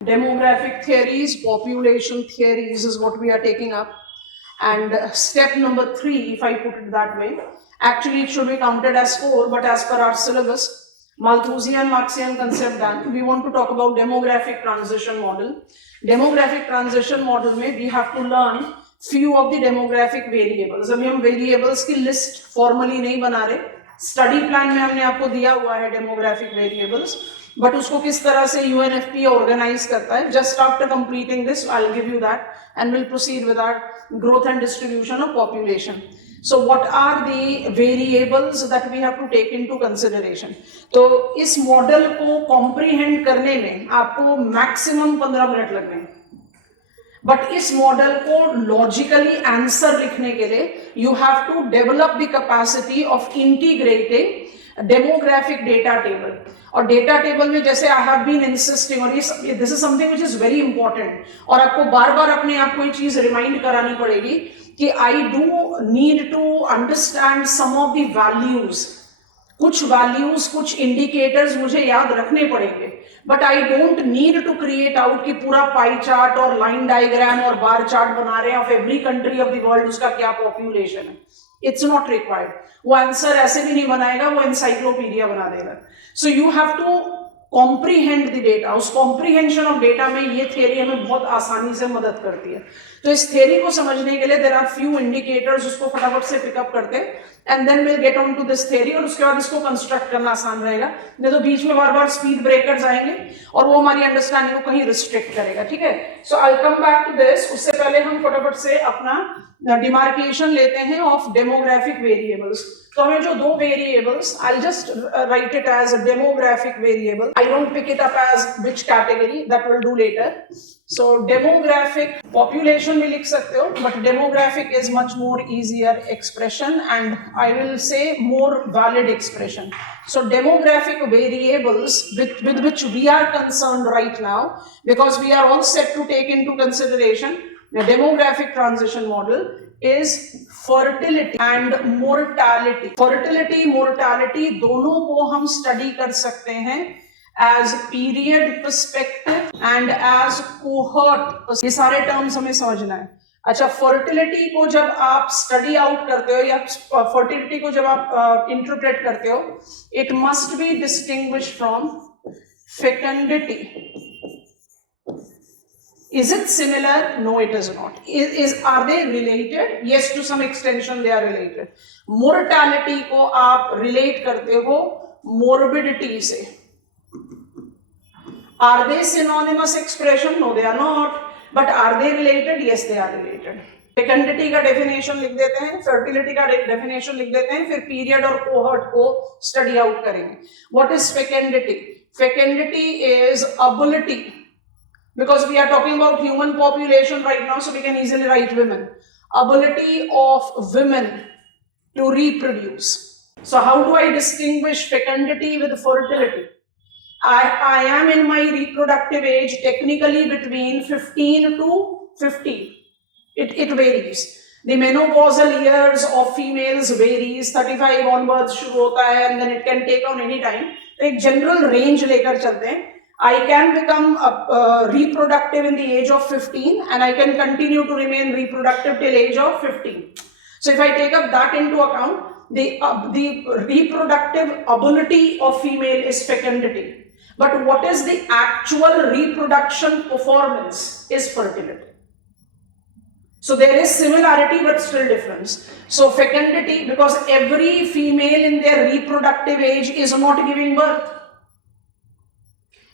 Demographic theories, population theories is what we are taking up. And step number 3, if I put it that way, actually it should be counted as 4, but as per our syllabus, Malthusian Marxian concept done, we want to talk about demographic transition model. Demographic transition model में we have to learn few of the demographic variables. अभी हम variables की list formally नहीं बना रहे, study plan में हमने आपको दिया हुआ है demographic variables, but उसको किस तरह से UNFP organize करता है. Just after completing this, I'll give you that and we'll proceed with our growth and distribution of population. So what are the variables that we have to take into consideration? तो इस model को comprehend करने में आपको maximum 15 minute लगेंगे. But इस model को logically answer लिखने के लिए you have to develop the capacity of integrating demographic data table. और डेटा टेबल में जैसे आई हैव बीन इंसिस्टिंग, और this is something which is very important, और आपको बार बार अपने आप को ये चीज रिमाइंड करानी पड़ेगी कि I do need to understand some of the values. कुछ वैल्यूज, कुछ इंडिकेटर्स मुझे याद रखने पड़ेंगे, but I don't need to create out कि पूरा पाई चार्ट और लाइन डायग्राम और बार चार्ट बना रहे हैं of every country of the world, उसका क्या पॉपुलेशन है. It's not required. वो आंसर ऐसे भी नहीं बनाएगा, वो एनसाइक्लोपीडिया बना देगा. So you have to comprehend the data. उस कॉम्प्रीहेंशन ऑफ डेटा में ये थियरी हमें बहुत आसानी से मदद करती है. तो इस थियरी को समझने के लिए देयर आर फ्यू इंडिकेटर्स, उसको फटाफट से पिकअप करते हैं and then will get on to this theory, और उसके बाद इसको कंस्ट्रक्ट करना आसान रहेगा. नहीं तो बीच में बार बार स्पीड ब्रेकर्स आएंगे और वो हमारी अंडरस्टैंडिंग को कहीं रिस्ट्रिक्ट करेगा. ठीक है, so I will come back to this. उससे पहले हम फटाफट से अपना डिमार्केशन लेते हैं ऑफ डेमोग्राफिक वेरिएबल्स. तो हमें जो दो variables, I will just write it as demographic variable. I don't pick it up as which category, that will do later. So demographic, population भी लिख सकते हो, but demographic is much more easier expression and I will say more valid expression. So demographic variables with which we are concerned right now, because we are all set to take into consideration the demographic transition model, is fertility and mortality. Fertility, mortality दोनों को हम study कर सकते हैं as period perspective and as cohort. ये सारे terms हमें समझना है. अच्छा, फर्टिलिटी को जब आप स्टडी आउट करते हो या फर्टिलिटी को जब आप इंटरप्रेट करते हो, it must be distinguish from फेकंडिटी. Is it similar? No, it is not. Are they related? Yes, to some extension they are related. Mortality को आप relate करते हो morbidity से. Are they synonymous expression? No, they are not. But are they related? Yes, they are related. Fecundity का definition लिख देते हैं, fertility का definition लिख देते हैं, फिर period और cohort को study out करेंगे. What is fecundity? Fecundity is ability, because we are talking about human population right now, so we can easily write women. Ability of women to reproduce. So how do I distinguish fecundity with fertility? I am in my reproductive age technically between 15 to 50. It varies. The menopausal years of females varies. 35 onwards शुरू होता है and then it can take on any time. तो एक general range लेकर चलते हैं. I can become reproductive in the age of 15 and I can continue to remain reproductive till age of 15. So if I take up that into account, the reproductive ability of female is fecundity. But what is the actual reproduction performance is fertility. So there is similarity but still difference. So fecundity, because every female in their reproductive age is not giving birth.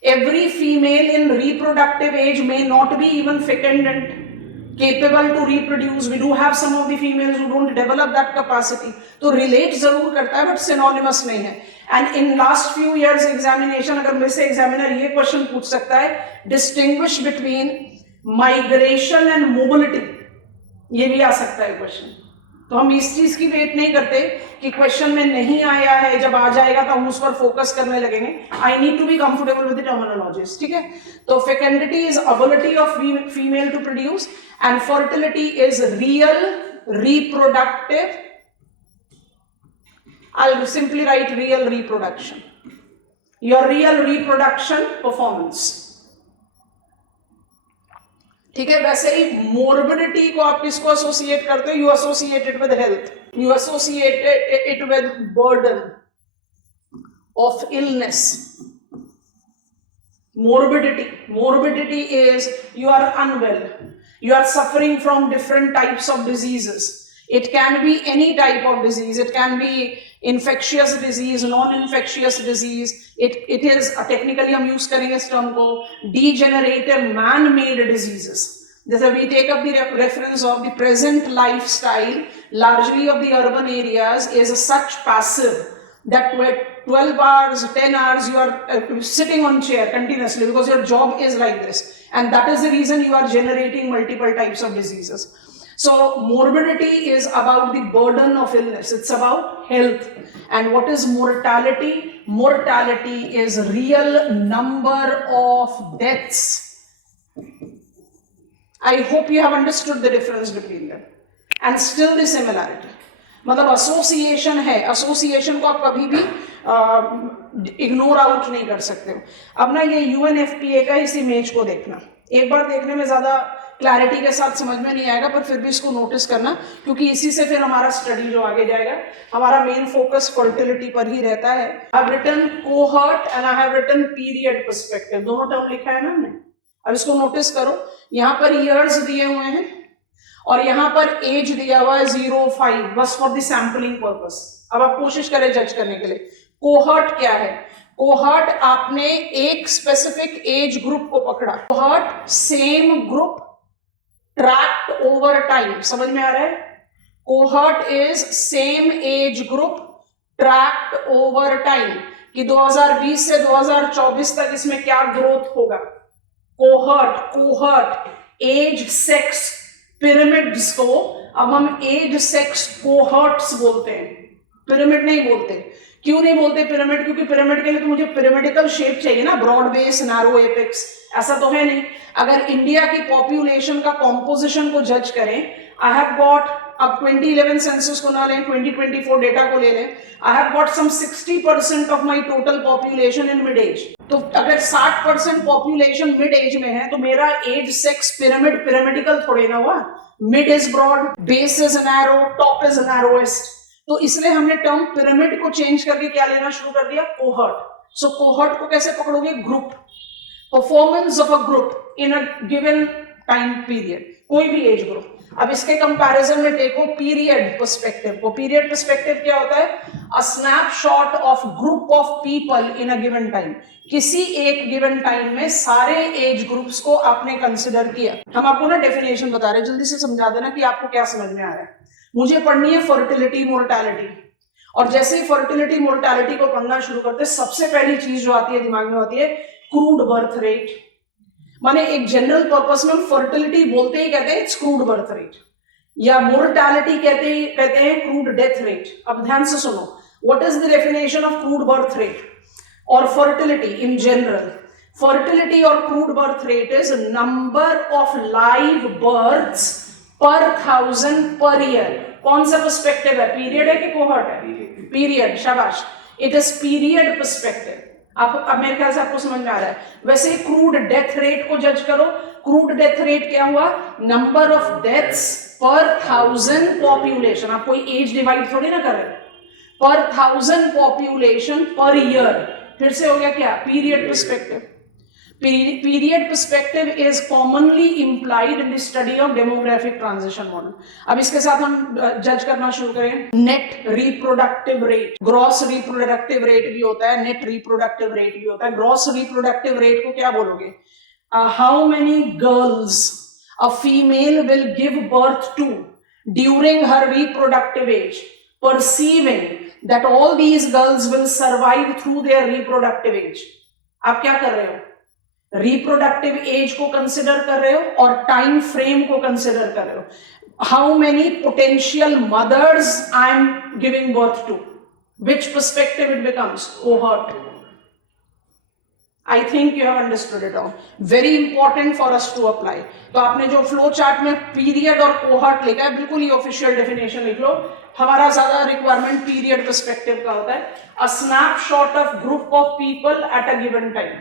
Every female in reproductive age may not be even fecundant, capable to reproduce. We do have some of the females who don't develop that capacity. तो relate जरूर करता है but synonymous नहीं है. And in last few years examination, अगर मेरे से examiner ये क्वेश्चन पूछ सकता है, distinguish between migration and mobility, ये भी आ सकता है क्वेश्चन. तो हम इस चीज की वेट नहीं करते कि क्वेश्चन में नहीं आया है, जब आ जाएगा तो हम उस पर फोकस करने लगेंगे. I need to be comfortable with the terminologies. ठीक है, तो fecundity is ability of female to produce and fertility is real reproductive. I'll simply write real reproduction. Your real reproduction performance. ठीक है, वैसे ही मोर्बिडिटी को आप किसको एसोसिएट करते हो? You associate it with health, you associate it with burden of illness. Morbidity is you are unwell, you are suffering from different types of diseases. It can be any type of disease, it can be infectious disease, non-infectious disease. It is technically हम use करेंगे इस term को degenerative man-made diseases. जैसे we take up the reference of the present lifestyle largely of the urban areas is such passive that 12 hours, 10 hours you are sitting on chair continuously because your job is like this, and that is the reason you are generating multiple types of diseases. So morbidity is about the burden of illness, it's about health. And what is mortality? Mortality is real number of deaths. I hope you have understood the difference between them and still the similarity. मतलब association है, association को आप कभी भी ignore out नहीं कर सकते हो. अब ना ये यूएनएफपीए का इस इमेज को देखना, एक बार देखने में ज्यादा क्लैरिटी के साथ समझ में नहीं आएगा, पर फिर भी इसको नोटिस करना, क्योंकि इसी से फिर हमारा स्टडी जो आगे जाएगा, हमारा मेन फोकस फर्टिलिटी पर ही रहता है. I have written cohort and I have written period perspective, दोनों टर्म लिखा है ना हमने. अब इसको नोटिस करो, यहाँ पर ईयर्स दिए हुए हैं और यहाँ पर एज दिया हुआ है 0-5, बस फॉर द सैम्पलिंग पर्पस. अब आप कोशिश करें जज करने के लिए. कोहॉर्ट क्या है? कोहॉर्ट आपने एक स्पेसिफिक एज ग्रुप को पकड़ा. Cohort same group tracked over time. समझ में आ रहा है? Cohort is same age group tracked over time कि 2020 से 2024 तक इसमें क्या ग्रोथ होगा. कोहॉर्ट एज सेक्स पिरामिड्स को अब हम एज सेक्स कोहॉर्ट्स बोलते हैं, पिरामिड नहीं बोलते. क्यों नहीं बोलते पिरामिड? क्योंकि पिरामिड के लिए तो मुझे पिरामिडिकल शेप चाहिए ना, ब्रॉड बेस, नैरो एपेक्स, ऐसा तो है नहीं. अगर इंडिया की पॉपुलेशन का कॉम्पोजिशन को जज करें, आई हैव गॉट, अब 2011 सेंसस को ना लें, 2024 डेटा को ले लें, I have got some 60% of my total population in mid age. तो अगर 60% पॉपुलेशन मिड एज में है तो मेरा एज सेक्स पिरामिडिकल थोड़े ना हुआ. Mid is broad, base is narrow, top is narrowest. तो इसलिए हमने टर्म पिरामिड को चेंज करके क्या लेना शुरू कर दिया? कोहॉर्ट. सो कोहॉर्ट को कैसे पकड़ोगे? Group, performance of a group in a given time period, कोई भी एज ग्रुप. अब इसके कंपैरिजन में देखो पीरियड पर्सपेक्टिव को. पीरियड पर्सपेक्टिव क्या होता है? A snapshot of group of people in a given time. किसी एक गिवन टाइम में सारे एज ग्रुप्स को आपने कंसिडर किया. हम आपको ना डेफिनेशन बता रहे हैं, जल्दी से समझा देना कि आपको क्या समझ में आ रहा है. मुझे पढ़नी है फर्टिलिटी मोर्टालिटी, और जैसे ही फर्टिलिटी मोर्टालिटी को पढ़ना शुरू करते सबसे पहली चीज जो आती है दिमाग में होती है क्रूड बर्थ रेट. माने एक जनरल पर्पस में फर्टिलिटी बोलते ही कहते हैं इट्स क्रूड बर्थ रेट, या मोर्टालिटी कहते हैं क्रूड डेथ रेट. अब ध्यान से सुनो, what is the definition of crude birth rate और फर्टिलिटी इन जनरल? फर्टिलिटी और crude birth rate is number of live births per 1000 per year. कौन सा पर्सपेक्टिव है? पीरियड है कि कोहॉर्ट है? पीरियड. शाबाश, इट इज पीरियड पर्सपेक्टिव. अब मेरे ख्याल से आपको समझ में आ रहा है. वैसे क्रूड डेथ रेट को जज करो. क्रूड डेथ रेट क्या हुआ? नंबर ऑफ डेथ्स पर 1000 पॉपुलेशन. आप कोई एज डिवाइड थोड़ी ना कर रहे, पर 1000 पॉपुलेशन पर ईयर. फिर से हो गया क्या? Period perspective. Period perspective is commonly implied in the study of demographic transition model. अब इसके साथ हम जज करना शुरू करें. Net reproductive rate, gross reproductive rate भी होता है, नेट रिप्रोडक्टिव रेट भी होता है. ग्रॉस रिप्रोडक्टिव रेट को क्या बोलोगे? How many girls a female will give birth to during her reproductive age, perceiving that all these girls will survive through their reproductive age. आप क्या कर रहे हो? रिप्रोडक्टिव एज को कंसिडर कर रहे हो और टाइम फ्रेम को कंसिडर कर रहे हो. How many potential mothers I am giving birth to, which perspective it becomes? Cohort. I think you have understood it all. Very important for us to apply. तो आपने जो फ्लो चार्ट में period और cohort लिखा है, बिल्कुल ही official definition लिख लो. हमारा ज्यादा रिक्वायरमेंट पीरियड पर्सपेक्टिव का होता है. A snapshot of group of people at a given time.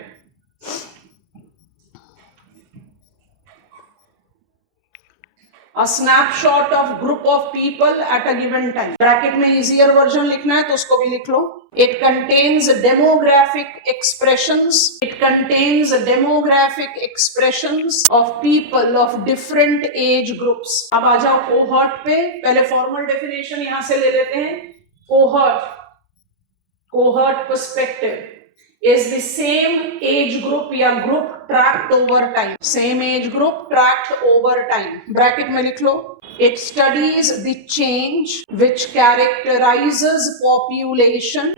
a snapshot of group of people at a given time. Bracket में easier version लिखना है तो उसको भी लिख लो. It contains demographic expressions. It contains demographic expressions of people of different age groups. अब आ जाओ cohort पे. पहले formal definition यहाँ से ले लेते हैं. Cohort perspective is the same age group या group tracked over time. Same age group tracked over time. Bracket में लिख लो. It studies the change which characterizes population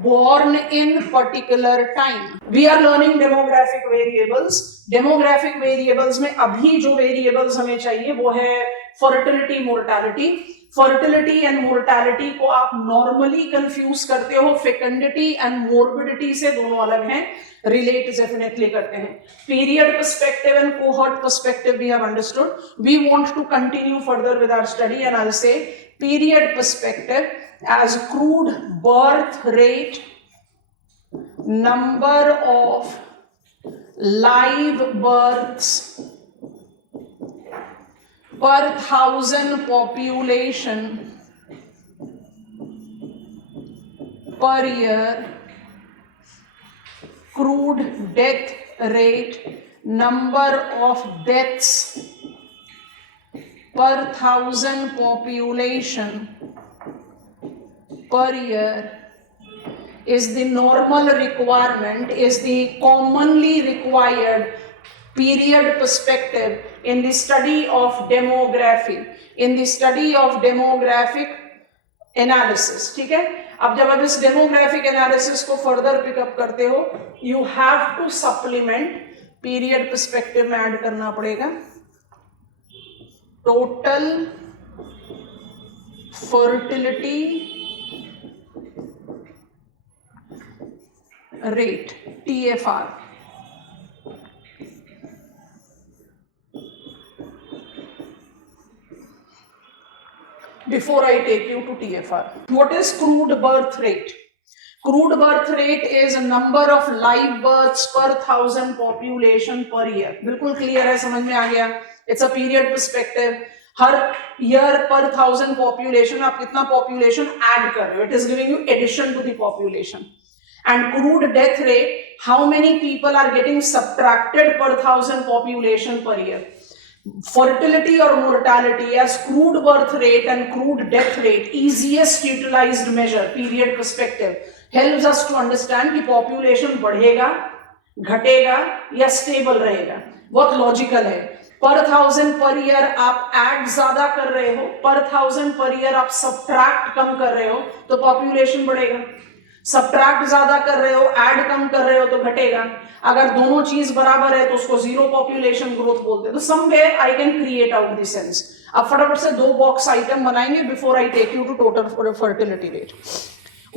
born in particular time. We are learning demographic variables. Demographic variables में अभी जो variables हमें चाहिए वो है fertility, mortality. Fertility and mortality को आप नॉर्मली कंफ्यूज करते हो फेकंडिटी एंड मोर्बिडिटी से, दोनों अलग हैं, रिलेट डेफिनेटली करते हैं. Period perspective and cohort perspective we have understood. We want to continue further with our study and I will say period perspective as crude birth rate, number of live births per thousand population per year, crude death rate, number of deaths per thousand population per year is the normal requirement, is the commonly required period perspective in the study of demography, in the study of demographic analysis. ठीक है. अब जब आप इस demographic analysis को further pick up करते हो, you have to supplement period perspective में add करना पड़ेगा total fertility rate, TFR. Before I take you to TFR, what is crude birth rate? Crude birth rate is a number of live births per thousand population per year. बिल्कुल clear है, समझ में आ गया. It's a period perspective. Her year per thousand population आप कितना population add कर रहे हो? It is giving you addition to the population. And crude death rate, how many people are getting subtracted per thousand population per year? Fertility or mortality as crude birth rate and crude death rate, easiest utilized measure, period perspective, helps us to understand कि population बढ़ेगा, घटेगा या stable रहेगा. बहुत logical है. Per thousand per year आप add ज़्यादा कर रहे हो, per thousand per year आप subtract कम कर रहे हो तो population बढ़ेगा. सब्ट्रैक्ट ज्यादा कर रहे हो, ऐड कम कर रहे हो तो घटेगा. अगर दोनों चीज बराबर है तो उसको जीरो पॉपुलेशन ग्रोथ बोलते हैं. तो somewhere I can create out the sense. अब फटाफट से 2 बॉक्स आइटम बनाएंगे before I take you to total fertility rate.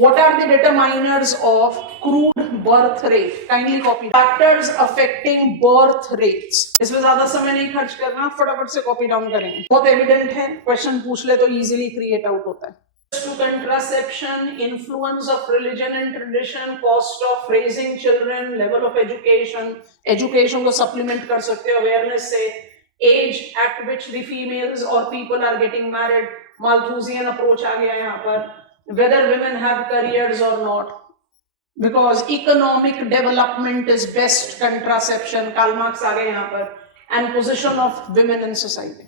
What are the determiners of crude birth rate? Kindly copy. Factors affecting birth rates. इसमें ज्यादा समय नहीं खर्च करना, फटाफट से कॉपी डाउन करेंगे. बहुत एविडेंट है, क्वेश्चन पूछ ले तो इजीली क्रिएट आउट होता है. To contraception, influence of religion and tradition, cost of raising children, level of education को supplement कर सकते हो awareness से, age at which the females or people are getting married, Malthusian approach आ गया यहाँ पर, whether women have careers or not, because economic development is best contraception, Karl Marx आ गए यहाँ पर, and position of women in society,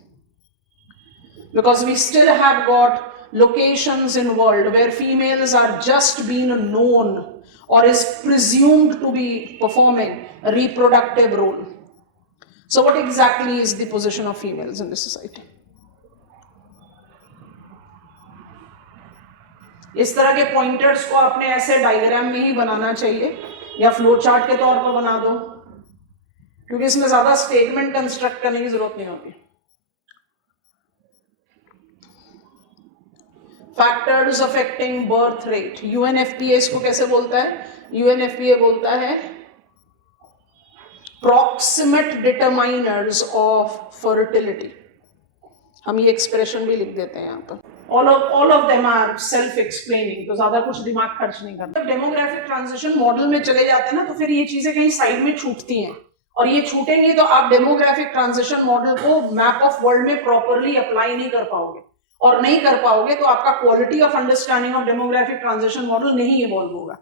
because we still have got locations in world where females are just being known or is presumed to be performing a reproductive role. So what exactly is the position of females in the society? इस तरह के pointers को आपने ऐसे diagram में ही बनाना चाहिए या flow chart के तौर पर बना दो, क्योंकि इसमें ज्यादा स्टेटमेंट कंस्ट्रक्ट करने की जरूरत नहीं होती. Factors affecting birth rate, UNFPA इसको कैसे बोलता है? यूएनएफपीए बोलता है प्रॉक्सिमेट डिटरमाइनर्स ऑफ फर्टिलिटी. हम ये एक्सप्रेशन भी लिख देते हैं यहाँ पर. all of them are self explaining, तो ज्यादा कुछ दिमाग खर्च नहीं करना. जब डेमोग्राफिक ट्रांजिशन मॉडल में चले जाते हैं ना तो फिर ये चीजें कहीं साइड में छूटती हैं और ये छूटेंगे तो आप डेमोग्राफिक ट्रांजिशन मॉडल को मैप ऑफ वर्ल्ड में प्रॉपरली अप्लाई नहीं कर पाओगे, और नहीं कर पाओगे तो आपका quality of understanding of demographic transition model नहीं इवॉल्व होगा.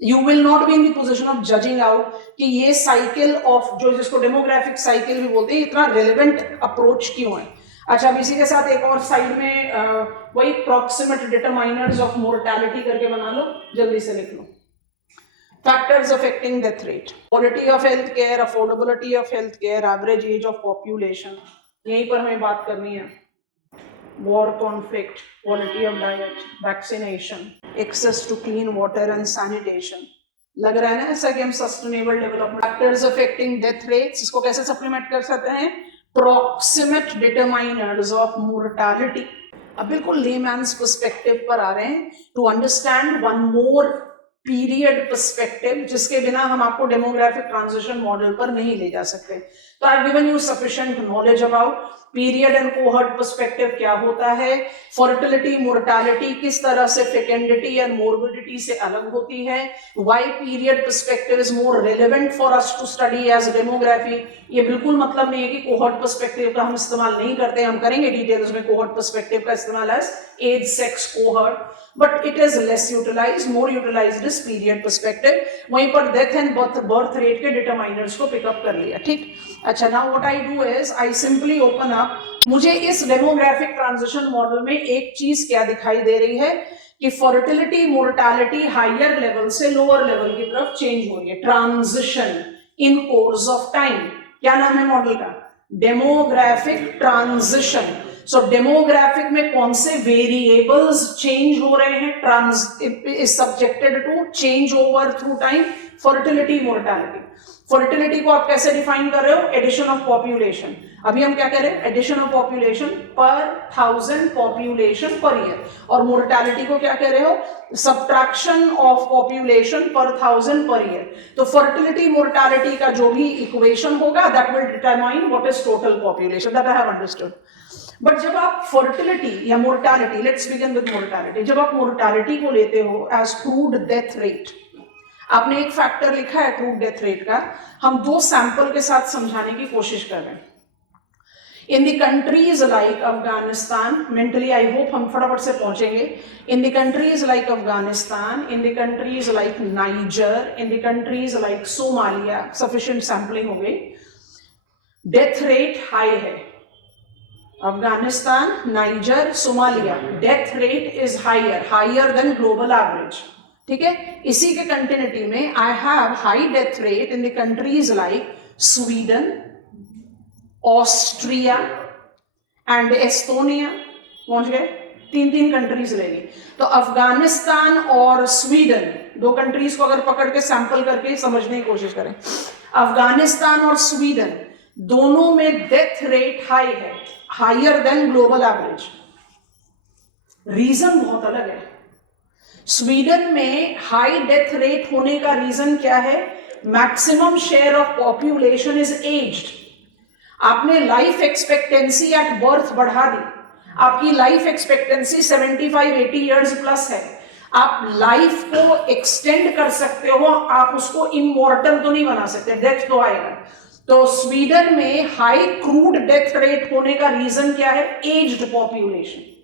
You will not be in the position of judging out कि ये साइकिल ऑफ जो जिसको डेमोग्राफिक साइकिल भी बोलते हैं इतना रेलेवेंट अप्रोच क्यों है. अच्छा, अब इसी के साथ एक और साइड में वही प्रॉक्सिमेट डिटरमाइनर्स ऑफ मोर्टेलिटी करके बना लो, जल्दी से लिख लो. Factors affecting death rate: quality of health care, affordability of health care, average age of population. यहीं पर हमें बात करनी है. War, conflict, quality of diet, vaccination, access to clean water and sanitation. लग रहा है ना ऐसा कि हम sustainable development. Factors affecting death rates, इसको कैसे सप्लीमेंट कर सकते हैं? Proximate determinants of mortality. अब बिल्कुल लेमैन्स पर्सपेक्टिव पर आ रहे हैं to understand one more period perspective, जिसके बिना हम आपको डेमोग्राफिक ट्रांजिशन मॉडल पर नहीं ले जा सकते. तो I have given you sufficient knowledge about period and cohort perspective क्या होता है, फर्टिलिटी मोर्टालिटी किस तरह से फेकेंडिटी एंड मोर्बिडिटी से अलग होती है, why period perspective is more relevant for us to study as demography. ये बिल्कुल मतलब नहीं है कि कोहर्ट पर्सपेक्टिव का हम इस्तेमाल नहीं करते, हम करेंगे डिटेल्स में कोहर्ट पर्सपेक्टिव का इस्तेमाल as as sex cohort, but it is less utilised, more utilised is period perspective. वहीं पर डेथ एंड बर्थ रेट के डिटरमाइनर्स को पिकअप कर लिया. ठीक. अच्छा, now what I do is I simply open up. मुझे इस डेमोग्राफिक ट्रांजिशन मॉडल में एक चीज क्या दिखाई दे रही है कि फर्टिलिटी मोर्टालिटी हायर लेवल से लोअर लेवल की तरफ चेंज हो रही है. Transition in course of time. क्या नाम है मॉडल का? Demographic transition. सो डेमोग्राफिक में कौन से वेरिएबल्स चेंज हो रहे हैं? Is subjected to change over through time. Fertility mortality. Fertility को आप कैसे डिफाइन कर रहे हो? Addition of population. अभी हम क्या कर रहे हैं? एडिशन ऑफ पॉपुलेशन पर 1000 पॉपुलेशन पर ईयर. और मोर्टालिटी को क्या कह रहे हो? सब्ट्रैक्शन ऑफ पॉपुलेशन पर 1000 पर ईयर. तो फर्टिलिटी मोर्टालिटी का जो भी इक्वेशन होगा that will determine what is total population. That I have understood. But जब आप फर्टिलिटी या mortality, let's begin with mortality, जब आप मोर्टालिटी को लेते हो एज क्रूड डेथ रेट, आपने एक फैक्टर लिखा है क्रूड डेथ रेट का, हम दो सैंपल के साथ समझाने की कोशिश कर रहे हैं. In the countries like Afghanistan, mentally I hope हम फटाफट से पहुंचेंगे. In the countries like Afghanistan, in the countries like Niger, in the countries like Somalia, sufficient sampling हो गई. डेथ रेट हाई है. Afghanistan, Niger, Somalia, death rate is higher than global average. ठीक है. इसी के कंटिन्यूटी में I have high death rate in the countries like Sweden, Austria and Estonia. पहुंच गए. 3 कंट्रीज रहेगी. तो अफगानिस्तान और स्वीडन, दो कंट्रीज को अगर पकड़ के सैंपल करके समझने की कोशिश करें, अफगानिस्तान और स्वीडन दोनों में डेथ रेट हाई है, higher than global average. Reason बहुत अलग है. स्वीडन में हाई डेथ रेट होने का रीजन क्या है? Maximum share of population is aged. आपने लाइफ एक्सपेक्टेंसी एट बर्थ बढ़ा दी. आपकी लाइफ एक्सपेक्टेंसी 75-80 इयर्स प्लस है. आप लाइफ को एक्सटेंड कर सकते हो, आप उसको इमॉर्टल तो नहीं बना सकते, डेथ तो आएगा. तो स्वीडन में हाई क्रूड डेथ रेट होने का रीजन क्या है? Aged population.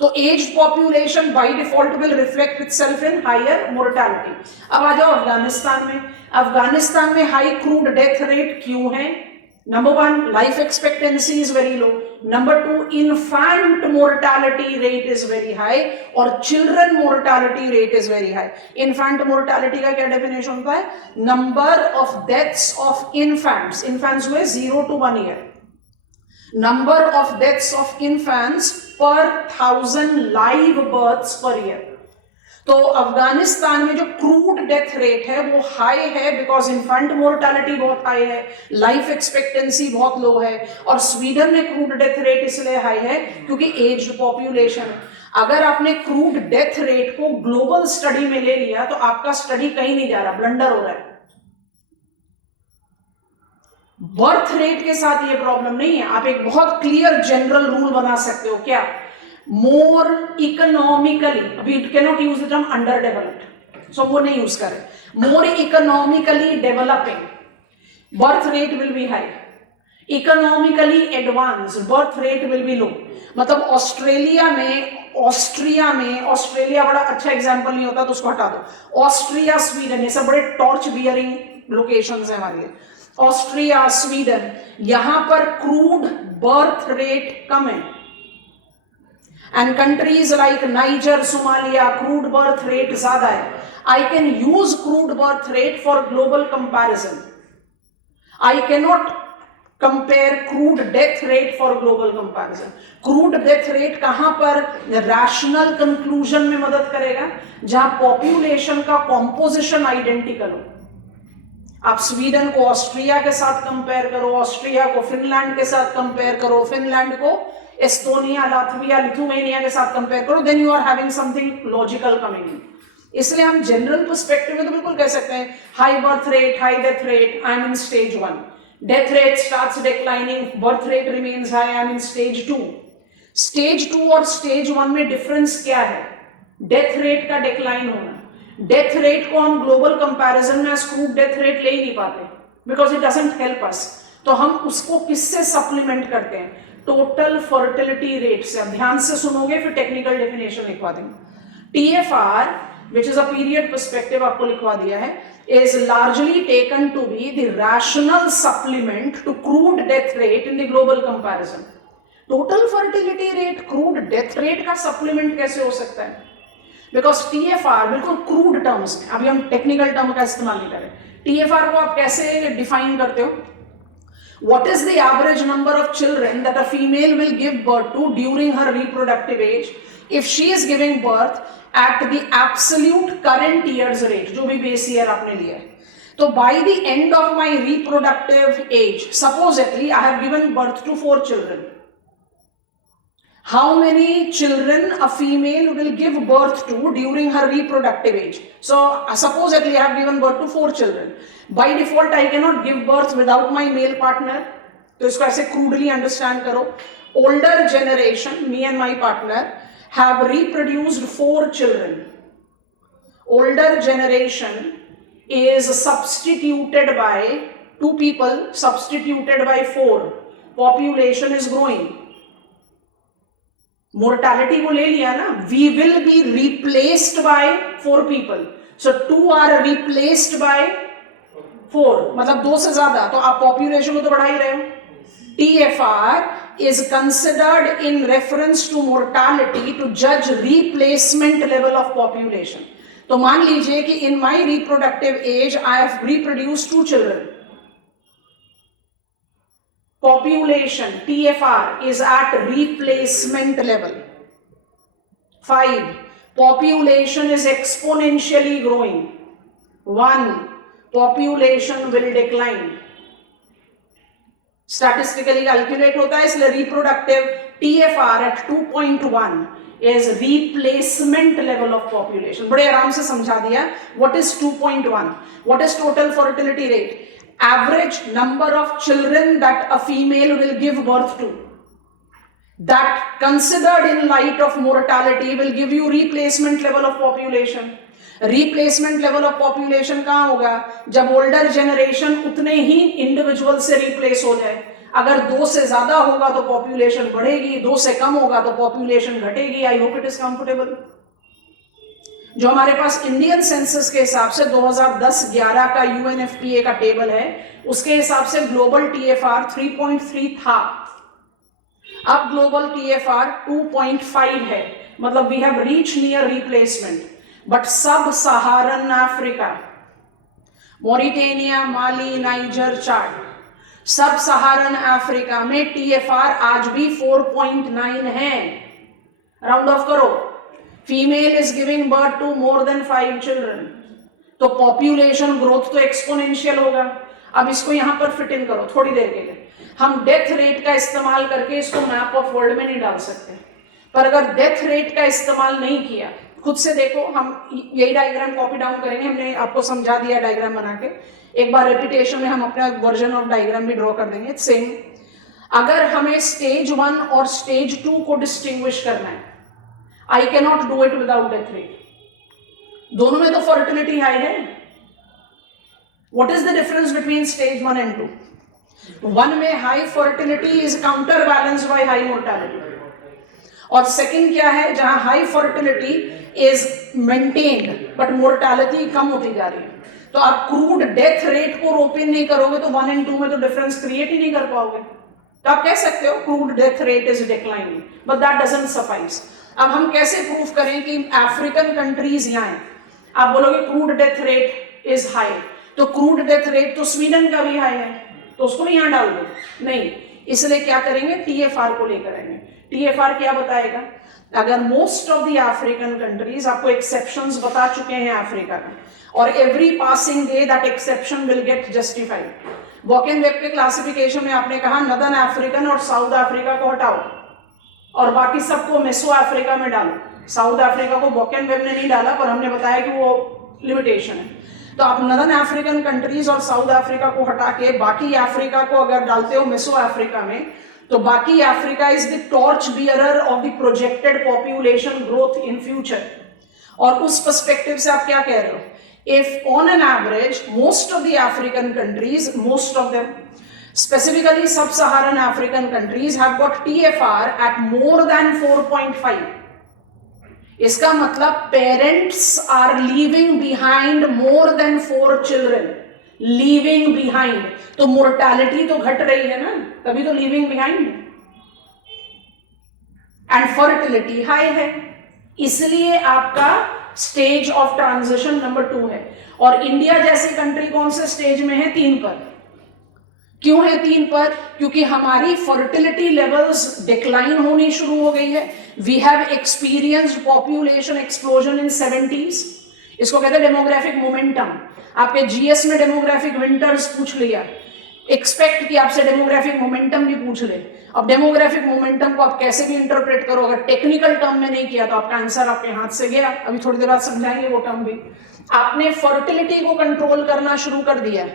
तो aged population by default will reflect itself in higher mortality. अब आ जाओ अफगानिस्तान में. अफगानिस्तान में हाई क्रूड डेथ रेट क्यों है? Number 1, life expectancy is very low. Number 2, infant mortality rate is very high और children mortality rate is very high. Infant mortality का क्या डेफिनेशन होता है? Number of deaths of infants. Infants हुए 0 to 1 year. Number of deaths of infants पर 1000 live births per year. तो अफगानिस्तान में जो क्रूड डेथ रेट है वो हाई है बिकॉज इन्फेंट मोर्टालिटी बहुत हाई है, लाइफ एक्सपेक्टेंसी बहुत लो है. और स्वीडन में क्रूड डेथ रेट इसलिए हाई है क्योंकि एज्ड पॉपुलेशन है. अगर आपने क्रूड डेथ रेट को ग्लोबल स्टडी में ले लिया तो आपका स्टडी कहीं नहीं जा रहा, ब्लंडर हो रहा है. बर्थ रेट के साथ ये प्रॉब्लम नहीं है. आप एक बहुत क्लियर जनरल रूल बना सकते हो. क्या? मोर इकोनॉमिकली, अभी cannot use the term underdeveloped, so वो नहीं यूज करें. More economically developing birth rate will be high. Economically advanced, birth rate will be low. मतलब ऑस्ट्रेलिया बड़ा अच्छा एग्जाम्पल नहीं होता तो उसको हटा दो. ऑस्ट्रिया, स्वीडन, ये सब बड़े टॉर्च बियरिंग लोकेशंस हैं हमारे लिए. ऑस्ट्रिया, स्वीडन, यहां पर क्रूड बर्थ रेट कम है. And countries like niger, Somalia, crude birth rate ज्यादा है. I can use crude birth rate for global comparison. I cannot compare crude death rate for global comparison. Crude death rate कहां पर rational conclusion में मदद करेगा? जहां population का composition identical हो. आप स्वीडन को ऑस्ट्रिया के साथ कंपेयर करो, ऑस्ट्रिया को फिनलैंड के साथ कंपेयर करो, फिनलैंड को एस्टोनिया, लातविया, लिथुआनिया के साथ कंपेयर करो, then you are having something logical coming in. इसलिए हम जनरल पर्सपेक्टिव में तो बिल्कुल कह सकते हैं high birth rate, high death rate, I am in stage 1. Death rate starts declining, birth rate remains high, I am in stage 2. Stage 2 और stage 1 में difference क्या है? Death rate का decline होना. Death rate को हम global comparison में as crude death rate ले ही नहीं पाते because it doesn't help us. तो हम उसको किससे supplement करते हैं? Total fertility rate से. अब ध्यान से सुनोगे फिर technical definition लिखवा देंगे. TFR, which is a period perspective, आपको लिखवा दिया है, is largely taken to be the rational supplement to crude death rate in the global comparison. Total fertility rate crude death rate का supplement कैसे हो सकता है? Because TFR बिल्कुल crude terms में, अभी हम technical term का इस्तेमाल नहीं कर रहे. TFR को आप कैसे define करते हो? What is the average number of children that a female will give birth to during her reproductive age if she is giving birth at the absolute current year's rate, जो भी base year आपने लिया है. तो by the end of my reproductive age, supposedly I have given birth to 4 children. How many children a female will give birth to during her reproductive age? So supposedly I have given birth to 4 children. By default I cannot give birth without my male partner. तो इसको ऐसे crudely understand करो. Older generation, me and my partner, have reproduced 4 children. Older generation is substituted by 2 people, substituted by 4. Population is growing. Mortality को ले लिया ना, we will be replaced by 4 people. So 2 are replaced by 4, मतलब 2 से ज्यादा. तो आप population को तो बढ़ा ही रहे हो. TFR is considered in reference to mortality to judge replacement level of population. तो मान लीजिए कि in my reproductive age I have reproduced 2 children. Population TFR is at replacement level. 5. Population is exponentially growing. 1. Population will decline. Statistically calculate होता है, इसलिए reproductive TFR at 2.1 is replacement level of population. बड़े आराम से समझा दिया. What is 2.1? What is total fertility rate? Average number of children that a female will give birth to. That considered in light of mortality will give you replacement level of population. Replacement level of population कहां होगा? जब older generation उतने ही individual से replace हो जाए. अगर 2 से ज्यादा होगा तो पॉपुलेशन बढ़ेगी, 2 से कम होगा तो पॉपुलेशन घटेगी. आई होप इट इज कंफर्टेबल. जो हमारे पास इंडियन सेंसस के हिसाब से 2010-11 का UNFPA का टेबल है, उसके हिसाब से ग्लोबल TFR 3.3 था. अब ग्लोबल TFR 2.5 है. मतलब we have reach near replacement. But sub Saharan Africa, मोरिटेनिया, Mali, niger, चाड, सब सहारन अफ्रीका में TFR आज भी 4.9 है. राउंड ऑफ करो. Female is giving birth to more than 5 children. तो पॉपुलेशन ग्रोथ तो एक्सपोनेंशियल होगा. अब इसको यहां पर फिट इन करो थोड़ी देर के लिए. हम डेथ रेट का इस्तेमाल करके इसको मैप ऑफ वर्ल्ड में नहीं डाल सकते, पर अगर डेथ रेट का इस्तेमाल नहीं किया, खुद से देखो. हम यही डायग्राम कॉपी डाउन करेंगे, हमने आपको समझा दिया डायग्राम बना के. एक बार रेपिटेशन में हम अपना वर्जन ऑफ डायग्राम भी ड्रॉ कर देंगे सेम. अगर हमें स्टेज 1 और स्टेज 2 को डिस्टिंग्विश करना है, I can not do it without death rate. दोनों में तो फर्टिलिटी हाई है. What is the difference between stage 1 and 2? 1 में high fertility is counterbalanced by high mortality. और सेकंड क्या है, जहां high fertility is maintained but mortality कम होती जा रही है. तो आप क्रूड डेथ रेट को रोपिन नहीं करोगे तो 1 and 2 में तो डिफरेंस क्रिएट ही नहीं कर पाओगे. तो आप कह सकते हो crude death rate is declining, but that doesn't suffice. अब हम कैसे प्रूव करें कि अफ्रीकन कंट्रीज यहाँ हैं? आप बोलोगे crude death rate is high, तो क्रूड डेथ रेट तो स्वीडन का भी हाई है, तो उसको भी यहाँ डाल दो. नहीं, इसलिए क्या करेंगे, टीएफआर को लेकर आएंगे. टीएफआर क्या बताएगा? अगर most of the African countries, आपको एक्सेप्शंस बता चुके हैं अफ्रीका में, और every passing day that exception will get justified. वॉकेन-वेब के क्लासिफिकेशन में आपने कहा नदर्न अफ्रीकन और साउथ अफ्रीका को हटाओ और बाकी सबको मेसो अफ्रीका में डालो. साउथ अफ्रीका को वॉकेन-वेब ने नहीं डाला, पर हमने बताया कि वो लिमिटेशन है. तो आप नदर्न अफ्रीकन कंट्रीज और साउथ अफ्रीका को हटा के बाकी अफ्रीका को अगर डालते हो मेसो अफ्रीका में, तो बाकी Africa is the torch bearer of the projected population growth in future. और उस पर्सपेक्टिव से आप क्या कह रहे हो? If on an average most of the African countries, most of them specifically sub-Saharan African countries have got TFR at more than 4.5. इसका मतलब parents are leaving behind more than 4 children. Leaving behind, तो mortality तो घट रही है ना, तभी तो leaving behind. And fertility high है, इसलिए आपका स्टेज ऑफ ट्रांजिशन नंबर 2 है. और इंडिया जैसी कंट्री कौन से स्टेज में है? 3 पर. क्यों है 3 पर? क्योंकि हमारी फर्टिलिटी लेवल्स डिक्लाइन होनी शुरू हो गई है. We have experienced population explosion in 70s. इसको कहते हैं डेमोग्राफिक मोमेंटम. आपके जीएस में डेमोग्राफिक विंटर्स पूछ लिया, एक्सपेक्ट कि आपसे डेमोग्राफिक मोमेंटम भी पूछ ले. अब डेमोग्राफिक मोमेंटम को आप कैसे भी इंटरप्रेट करो, अगर टेक्निकल टर्म में नहीं किया तो आपका आंसर आपके हाथ से गया. अभी थोड़ी देर बाद समझाएंगे वो टर्म भी. आपने फर्टिलिटी को कंट्रोल करना शुरू कर दिया,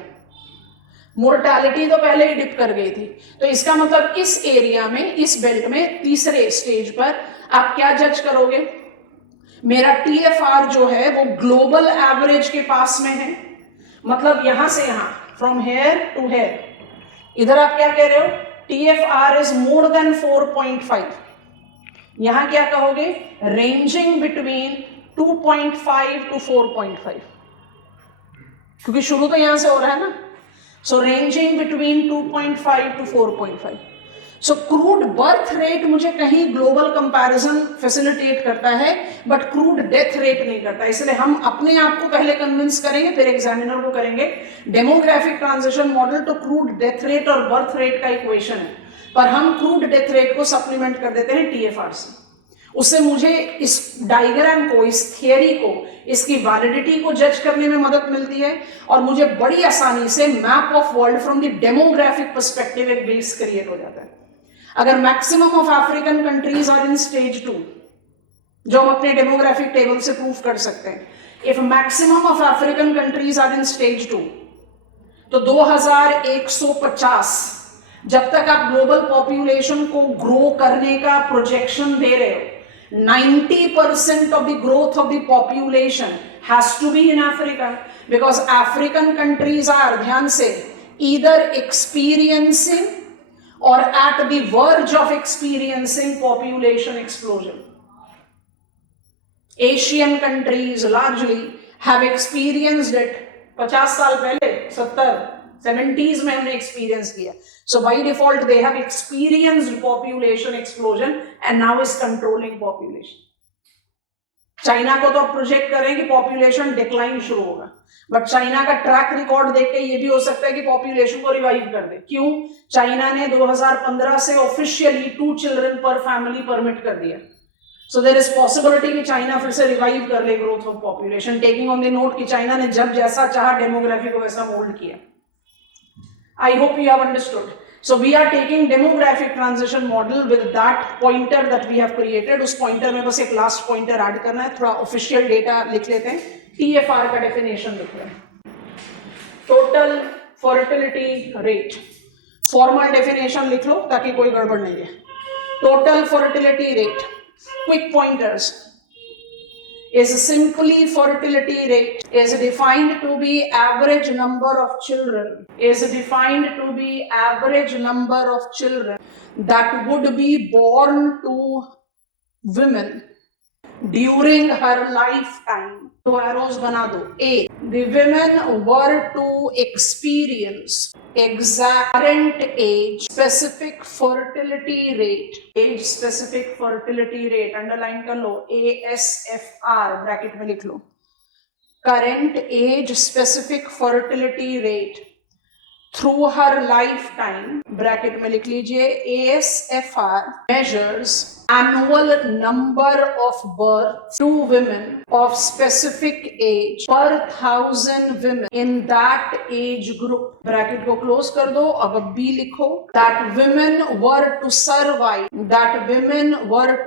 मोर्टालिटी तो पहले ही डिप कर गई थी. तो इसका मतलब इस एरिया में, इस बेल्ट में, तीसरे स्टेज पर आप क्या जज करोगे? मेरा टीएफआर जो है वो ग्लोबल एवरेज के पास में है, मतलब यहां से यहां, फ्रॉम हेयर टू हेयर. इधर आप क्या कह रहे हो? TFR is more then 4.5. यहां क्या कहोगे? रेंजिंग बिटवीन 2.5 to 4.5, क्योंकि शुरू तो यहां से हो रहा है ना. So ranging between 2.5 to 4.5. So crude birth rate मुझे कहीं global comparison facilitate करता है, but crude death rate नहीं करता. इसलिए हम अपने आप को पहले convince करेंगे, फिर examiner को करेंगे. Demographic transition model तो crude death rate और birth rate का equation है, पर हम crude death rate को supplement कर देते हैं TFR से. उससे मुझे इस डायग्राम को, इस थियरी को, इसकी वैलिडिटी को जज करने में मदद मिलती है, और मुझे बड़ी आसानी से map of world from the demographic perspective एक बेस क्रिएट हो जाता है. अगर maximum of African countries are in stage 2, जो हम अपने डेमोग्राफिक टेबल से प्रूव कर सकते हैं, if maximum of African countries are in stage 2, तो 2150 जब तक आप ग्लोबल पॉपुलेशन को ग्रो करने का प्रोजेक्शन दे रहे हो, 90% of the growth of the population has to be in Africa, because African countries are, ध्यान से, either experiencing or at the verge of experiencing population explosion. Asian countries largely have experienced it. 50 साल पहले, 70s में हमने experience किया. So by default they have experienced population explosion and now is controlling population. China को तो आप project करें कि पॉपुलेशन डिक्लाइन शुरू होगा, बट चाइना का ट्रैक रिकॉर्ड देख के ये भी हो सकता है कि पॉपुलेशन को रिवाइव कर दे. क्यों? चाइना ने 2015 से ऑफिशियली 2 चिल्ड्रन पर फैमिली परमिट कर दिया. सो देयर इज पॉसिबिलिटी कि चाइना फिर से रिवाइव कर ले growth of population, taking on the note कि चाइना ने जब जैसा चाहा डेमोग्राफी को वैसा मोल्ड किया. I hope you have understood. So we are taking demographic transition model with that pointer that we have created. उस pointer में बस एक last pointer add करना है, थोड़ा official data लिख लेते हैं. TFR का definition लिख रहे हैं. Total fertility rate. Formal definition लिख लो ताकि कोई गड़बड़ नहीं है. Total fertility rate. Quick pointers. is simply fertility rate, is defined to be average number of children, is defined to be average number of children that would be born to women during her lifetime. तो arrows बना दो. A, the women were to experience exact current age specific fertility rate, age specific fertility rate, underline कर लो, ASFR bracket में लिख लो, current age specific fertility rate through her lifetime, bracket में लिख लीजिए, ASFR measures annual number of births to women of specific age per 1,000 women in that age group. Bracket को close कर दो. अब B लिखो, that women were to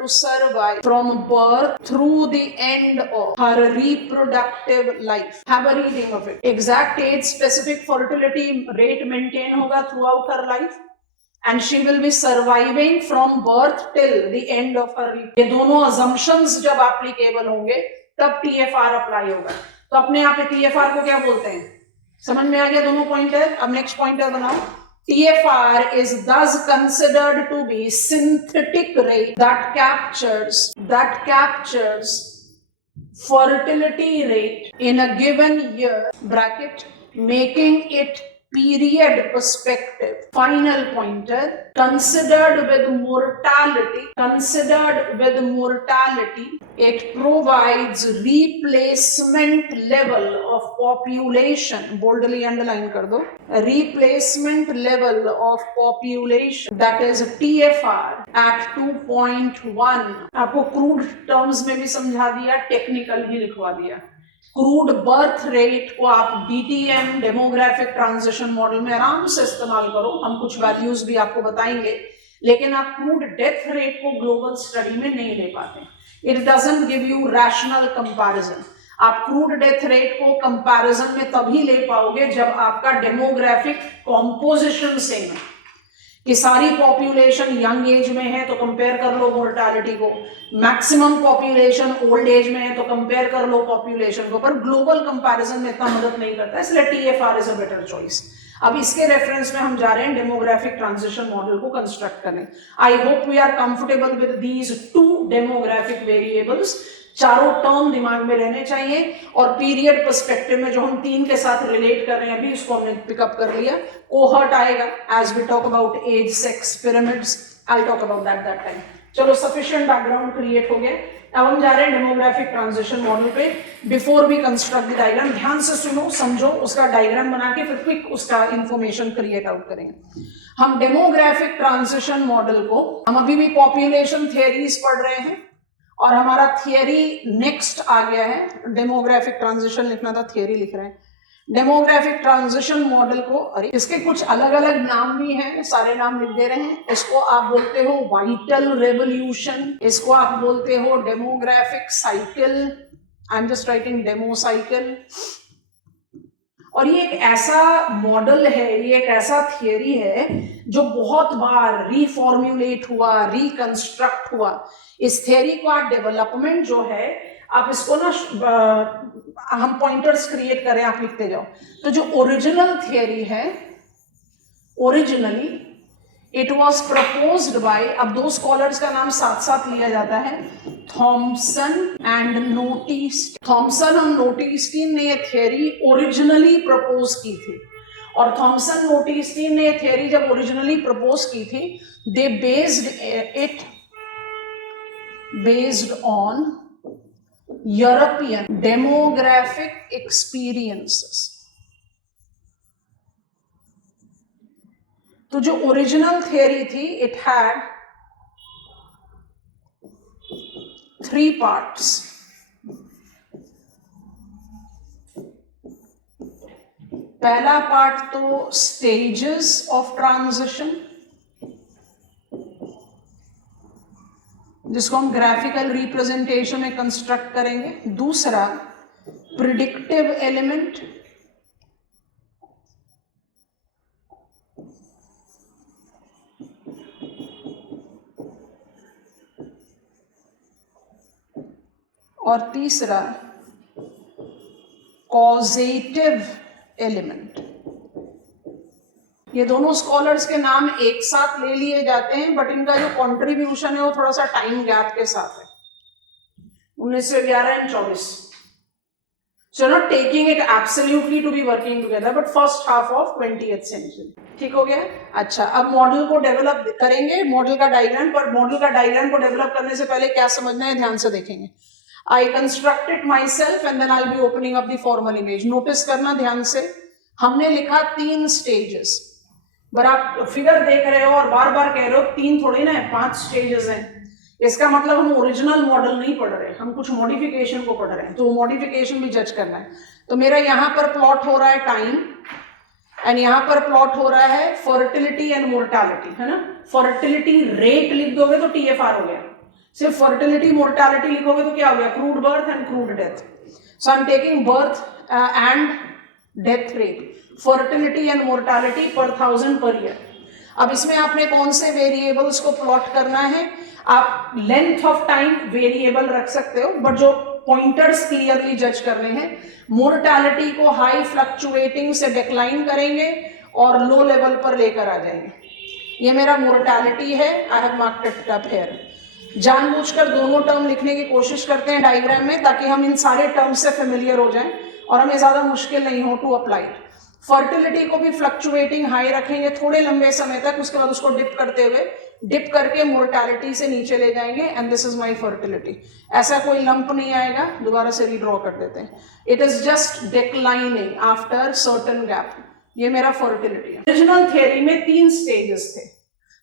survive from birth through the end of her reproductive life. Have a reading of it. Exact age specific fertility rate maintain होगा throughout her life and she will be surviving from birth till the end of her life. ये दोनों assumptions जब applicable होंगे तब TFR apply होगा. तो अपने यहाँ पे TFR को क्या बोलते हैं, समझ में आ गया दोनों पॉइंटर. अब नेक्स्ट पॉइंटर बनाओ. TFR is thus considered to be synthetic rate that captures fertility rate in a given year, bracket, making it period perspective. Final pointer, considered with mortality, it provides replacement level of population, boldly underline कर दो, replacement level of population, that is TFR at 2.1. आपको crude terms में भी समझा दिया, technical भी लिखवा दिया. क्रूड बर्थ रेट को आप DTM डेमोग्राफिक ट्रांजिशन मॉडल में आराम से इस्तेमाल करो. हम कुछ वैल्यूज भी आपको बताएंगे, लेकिन आप क्रूड डेथ रेट को ग्लोबल स्टडी में नहीं ले पाते. It doesn't give you rational comparison. आप क्रूड डेथ रेट को कंपैरिजन में तभी ले पाओगे जब आपका डेमोग्राफिक कॉम्पोजिशन सेम है, कि सारी पॉपुलेशन यंग एज में है तो कंपेयर कर लो मोर्टालिटी को, मैक्सिमम पॉपुलेशन ओल्ड एज में है तो कंपेयर कर लो पॉपुलेशन को, पर ग्लोबल कंपैरिजन में इतना मदद नहीं करता, इसलिए TFR is a better choice. अब इसके रेफरेंस में हम जा रहे हैं डेमोग्राफिक ट्रांजिशन मॉडल को कंस्ट्रक्ट करने. I hope we are comfortable with these two demographic variables. चारों टर्म दिमाग में रहने चाहिए और पीरियड पर्सपेक्टिव में जो हम 3 के साथ रिलेट कर रहे हैं अभी उसको हमने पिकअप कर लिया. कोहर्ट आएगा as we talk about age, sex, pyramids. I talk about that time. चलो, सफिशिएंट बैकग्राउंड क्रिएट हो गया. अब हम जा रहे हैं डेमोग्राफिक ट्रांजिशन मॉडल पे. Before we construct the diagram, ध्यान से सुनो, समझो, उसका डायग्राम बना के फिर क्विक उसका इंफॉर्मेशन क्रिएट आउट करेंगे. हम डेमोग्राफिक ट्रांजिशन मॉडल को, हम अभी भी पॉपुलेशन थियरीज पढ़ रहे हैं और हमारा थियरी नेक्स्ट आ गया है. डेमोग्राफिक ट्रांजिशन लिखना था, थियरी लिख रहे हैं. डेमोग्राफिक ट्रांजिशन मॉडल को, अरे इसके कुछ अलग अलग नाम भी हैं, सारे नाम लिख दे रहे हैं. इसको आप बोलते हो वाइटल रेवोल्यूशन, इसको आप बोलते हो demographic cycle. I am just writing demo cycle. और ये एक ऐसा मॉडल है, ये एक ऐसा थियरी है जो बहुत बार रीफॉर्म्युलेट हुआ, रिकंस्ट्रक्ट हुआ. इस थियरी का डेवलपमेंट जो है, आप इसको ना हम पॉइंटर्स क्रिएट करें, आप लिखते जाओ. तो जो ओरिजिनल थियरी है, originally it was proposed by, अब 2 स्कॉलर्स का नाम साथ साथ लिया जाता है, थॉमसन एंड नोटिस्टीन. थॉमसन और नोटिस्टीन ने ये थियरी ओरिजिनली प्रपोज की थी. और थॉमसन नोटिस्टीन ने ये थियरी जब ओरिजिनली प्रपोज की थी, दे based on European demographic experiences. तो जो ओरिजिनल थियरी थी, इट हैड 3 पार्ट्स. पहला पार्ट तो स्टेजेस ऑफ ट्रांजिशन, जिसको हम ग्राफिकल रिप्रेजेंटेशन में कंस्ट्रक्ट करेंगे. दूसरा प्रिडिक्टिव एलिमेंट, और तीसरा कॉजेटिव एलिमेंट। ये दोनों स्कॉलर्स के नाम एक साथ ले लिए जाते हैं, बट इनका जो कंट्रीब्यूशन है वो थोड़ा सा टाइम गैप के साथ है, 1911 and 24। So not taking it absolutely to be working together, but first half of 20th century. ठीक हो गया? अच्छा, अब मॉडल को डेवलप करेंगे, मॉडल का डायग्राम। पर मॉडल का डायग्राम को डेवलप करने से पहले क्या समझना है, ध्यान से देखेंगे। I constructed myself and then I'll be opening up the formal image. Notice करना ध्यान से, हमने लिखा 3 स्टेजेस। पर आप फिगर देख रहे हो और बार बार कह रहे हो 3 थोड़ी ना है, 5 स्टेजेस हैं। इसका मतलब हम ओरिजिनल मॉडल नहीं पढ़ रहे, हम कुछ मॉडिफिकेशन को पढ़ रहे हैं, तो मॉडिफिकेशन भी जज करना है। तो मेरा यहाँ पर प्लॉट हो रहा है टाइम, एंड यहाँ पर प्लॉट हो रहा है फर्टिलिटी एंड मोर्टालिटी, है ना। फर्टिलिटी रेट लिख दोगे तो TFR हो गया, सिर्फ फर्टिलिटी मोर्टालिटी लिखोगे तो क्या हो गया, crude birth and crude death. So I am taking birth and death rate, fertility and mortality पर 1000 पर ईयर। अब इसमें आपने कौन से वेरिएबल्स को प्लॉट करना है, आप लेंथ ऑफ टाइम वेरिएबल रख सकते हो, बट जो पॉइंटर्स क्लियरली जज करने हैं, मोर्टालिटी को हाई फ्लक्चुएटिंग से डिक्लाइन करेंगे और लो लेवल पर लेकर आ जाएंगे। ये मेरा मोर्टालिटी है, I have marked it up here. जानबूझकर दोनों टर्म लिखने की कोशिश करते हैं डायग्राम में, ताकि हम इन सारे टर्म्स से फेमिलियर हो जाएं और हमें ज्यादा मुश्किल नहीं हो टू अप्लाई। फर्टिलिटी को भी फ्लक्चुएटिंग हाई रखेंगे थोड़े लंबे समय तक, उसके बाद उसको डिप करते हुए, डिप करके मोर्टालिटी से नीचे ले जाएंगे, and this is my fertility. ऐसा कोई लंप नहीं आएगा, दोबारा से रीड्रॉ कर देते हैं। It is just declining after certain gap. ये मेरा फर्टिलिटी है। ओरिजिनल थियरी में 3 स्टेजेस थे,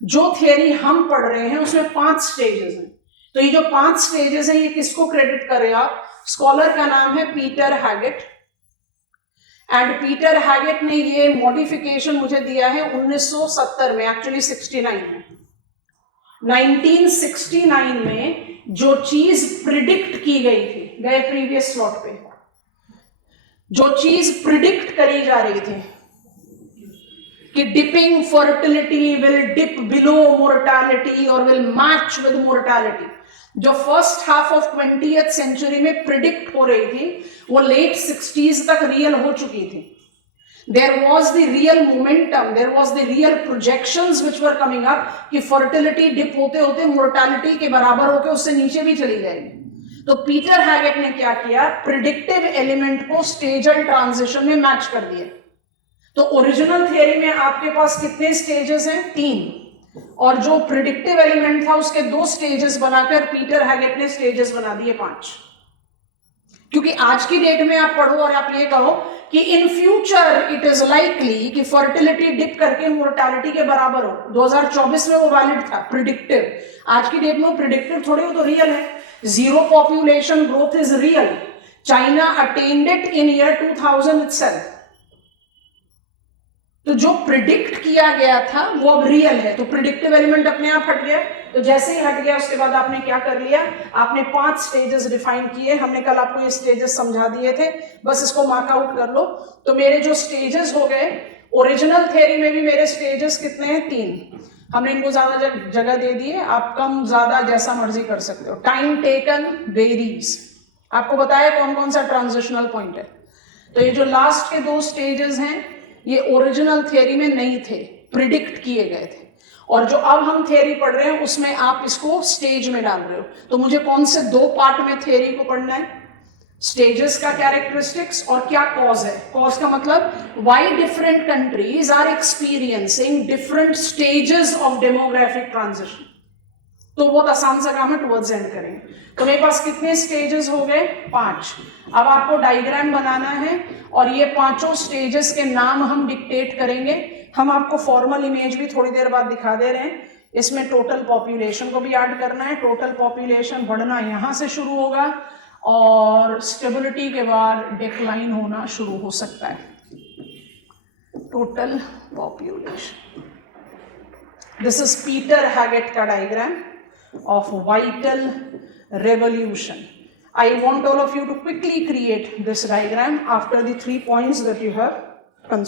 जो थियरी हम पढ़ रहे हैं उसमें 5 स्टेजेस हैं। तो ये जो 5 स्टेजेस हैं, ये किसको क्रेडिट करें आप, स्कॉलर का नाम है Peter Haggett, and Peter Haggett ने ये मॉडिफिकेशन मुझे दिया है 1970 में, एक्चुअली 69 में। 1969 में जो चीज प्रिडिक्ट की गई थी, गए प्रीवियस स्लॉट पे, जो चीज प्रिडिक्ट करी जा रही थी कि dipping fertility will dip below mortality और विल मैच विद मोर्टालिटी, जो first half of 20th century में प्रिडिक्ट हो रही थी, वो लेट 60s तक रियल हो चुकी थी। There was the real momentum, there was the real projections which were coming up कि fertility dip होते होते mortality के बराबर होकर उससे नीचे भी चली जाएगी। तो पीटर हैगेट ने क्या किया, प्रिडिक्टिव एलिमेंट को स्टेजल ट्रांजिशन में मैच कर दिया। तो ओरिजिनल थियरी में आपके पास कितने स्टेजेस हैं, 3, और जो प्रिडिक्टिव एलिमेंट था उसके 2 स्टेजेस बनाकर पीटर हैगेट ने स्टेजेस बना दिए 5। क्योंकि आज की डेट में आप पढ़ो और आप ये कहो कि in future it is likely कि फर्टिलिटी डिप करके मोर्टालिटी के बराबर हो, 2024 में वो वैलिड था प्रिडिक्टिव। आज की डेट में वो प्रिडिक्टिव थोड़ी हो, तो रियल है। Zero population growth is real, China attend it in year 2000 itself. तो जो प्रिडिक्ट किया गया था वो अब रियल है, तो प्रिडिक्टिव एलिमेंट अपने आप हट गया। तो जैसे ही हट गया उसके बाद आपने क्या कर लिया, आपने 5 स्टेजेस डिफाइन किए। हमने कल आपको ये स्टेजेस समझा दिए थे, बस इसको मार्क आउट कर लो। तो मेरे जो स्टेजेस हो गए, ओरिजिनल थ्योरी में भी मेरे स्टेजेस कितने हैं, 3। हमने इनको ज्यादा जगह दे दी है, आप कम ज्यादा जैसा मर्जी कर सकते हो। टाइम टेकन वेरीज, आपको बताया कौन कौन सा ट्रांजिशनल पॉइंट है। तो ये जो लास्ट के 2 स्टेजेस हैं, ये ओरिजिनल थ्योरी में नहीं थे, प्रिडिक्ट किए गए थे। और जो अब हम थ्योरी पढ़ रहे हैं उसमें आप इसको स्टेज में डाल रहे हो। तो मुझे कौन से 2 पार्ट में थ्योरी को पढ़ना है, स्टेजेस का कैरेक्टरिस्टिक्स और क्या कॉज है। कॉज का मतलब why different countries are experiencing different stages of demographic transition. तो बहुत आसान सा काम है, टुवर्ड्स एंड करेंगे। तो मेरे पास कितने स्टेजेस हो गए, 5। अब आपको डायग्राम बनाना है और ये 5 स्टेजेस के नाम हम डिक्टेट करेंगे। हम आपको फॉर्मल इमेज भी थोड़ी देर बाद दिखा दे रहे हैं। इसमें टोटल पॉपुलेशन को भी ऐड करना है। टोटल पॉपुलेशन बढ़ना यहां से शुरू होगा और स्टेबिलिटी के बाद डिक्लाइन होना शुरू हो सकता है। Total population, this is Peter Haggett का diagram of vital revolution. I want all of you to quickly create this diagram after the 3 points that you have.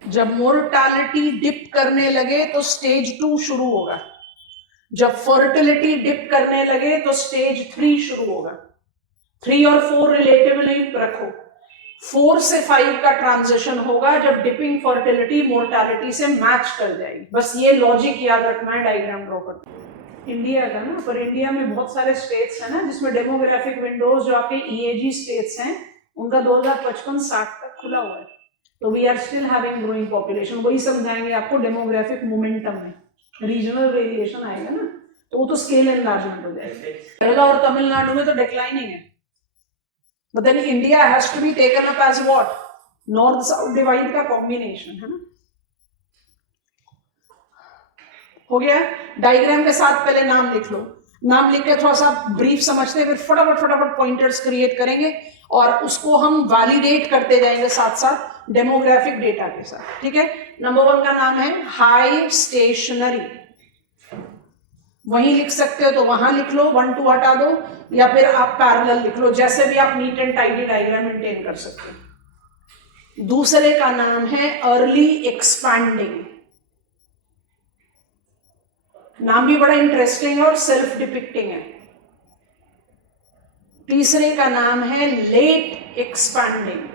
जब मोर्टालिटी डिप करने लगे तो स्टेज 2 शुरू होगा, जब फर्टिलिटी डिप करने लगे तो स्टेज 3 शुरू होगा। 3 और 4 रिलेटिवली रखो, 4 से 5 का ट्रांजिशन होगा जब डिपिंग फर्टिलिटी मोर्टालिटी से मैच कर जाएगी। बस ये लॉजिक याद रखना है डायग्राम ड्रॉ करते। इंडिया का ना, पर इंडिया में बहुत सारे स्टेट्स हैं ना जिसमें डेमोग्राफिक विंडोज जो आपके ईएजी स्टेट्स हैं उनका 2055-60 तक खुला हुआ है, तो we are still having growing population. वही समझाएंगे आपको डेमोग्राफिक मोमेंटम में रीजनल वेरिएशन आएगा ना, तो वो तो स्केल एनलार्जमेंट हो जाएगा। केरला और तमिलनाडु में तो डिक्लाइनिंग है, but then India has to be taken up as what, north south divide का कॉम्बिनेशन है ना। हो गया। डायग्राम के साथ पहले नाम लिख लो, नाम लिख के थोड़ा सा ब्रीफ समझते हैं, फिर फटाफट पॉइंटर्स क्रिएट करेंगे और उसको हम वैलिडेट करते जाएंगे साथ साथ डेमोग्राफिक डेटा के साथ, ठीक है। नंबर 1 का नाम है हाई स्टेशनरी, वहीं लिख सकते हो तो वहां लिख लो, 1 2 हटा दो, या फिर आप पैरेलल लिख लो, जैसे भी आप neat and tidy diagram maintain कर सकते हो। दूसरे का नाम है अर्ली एक्सपैंडिंग, नाम भी बड़ा इंटरेस्टिंग है और सेल्फ डिपिक्टिंग है। तीसरे का नाम है late expanding.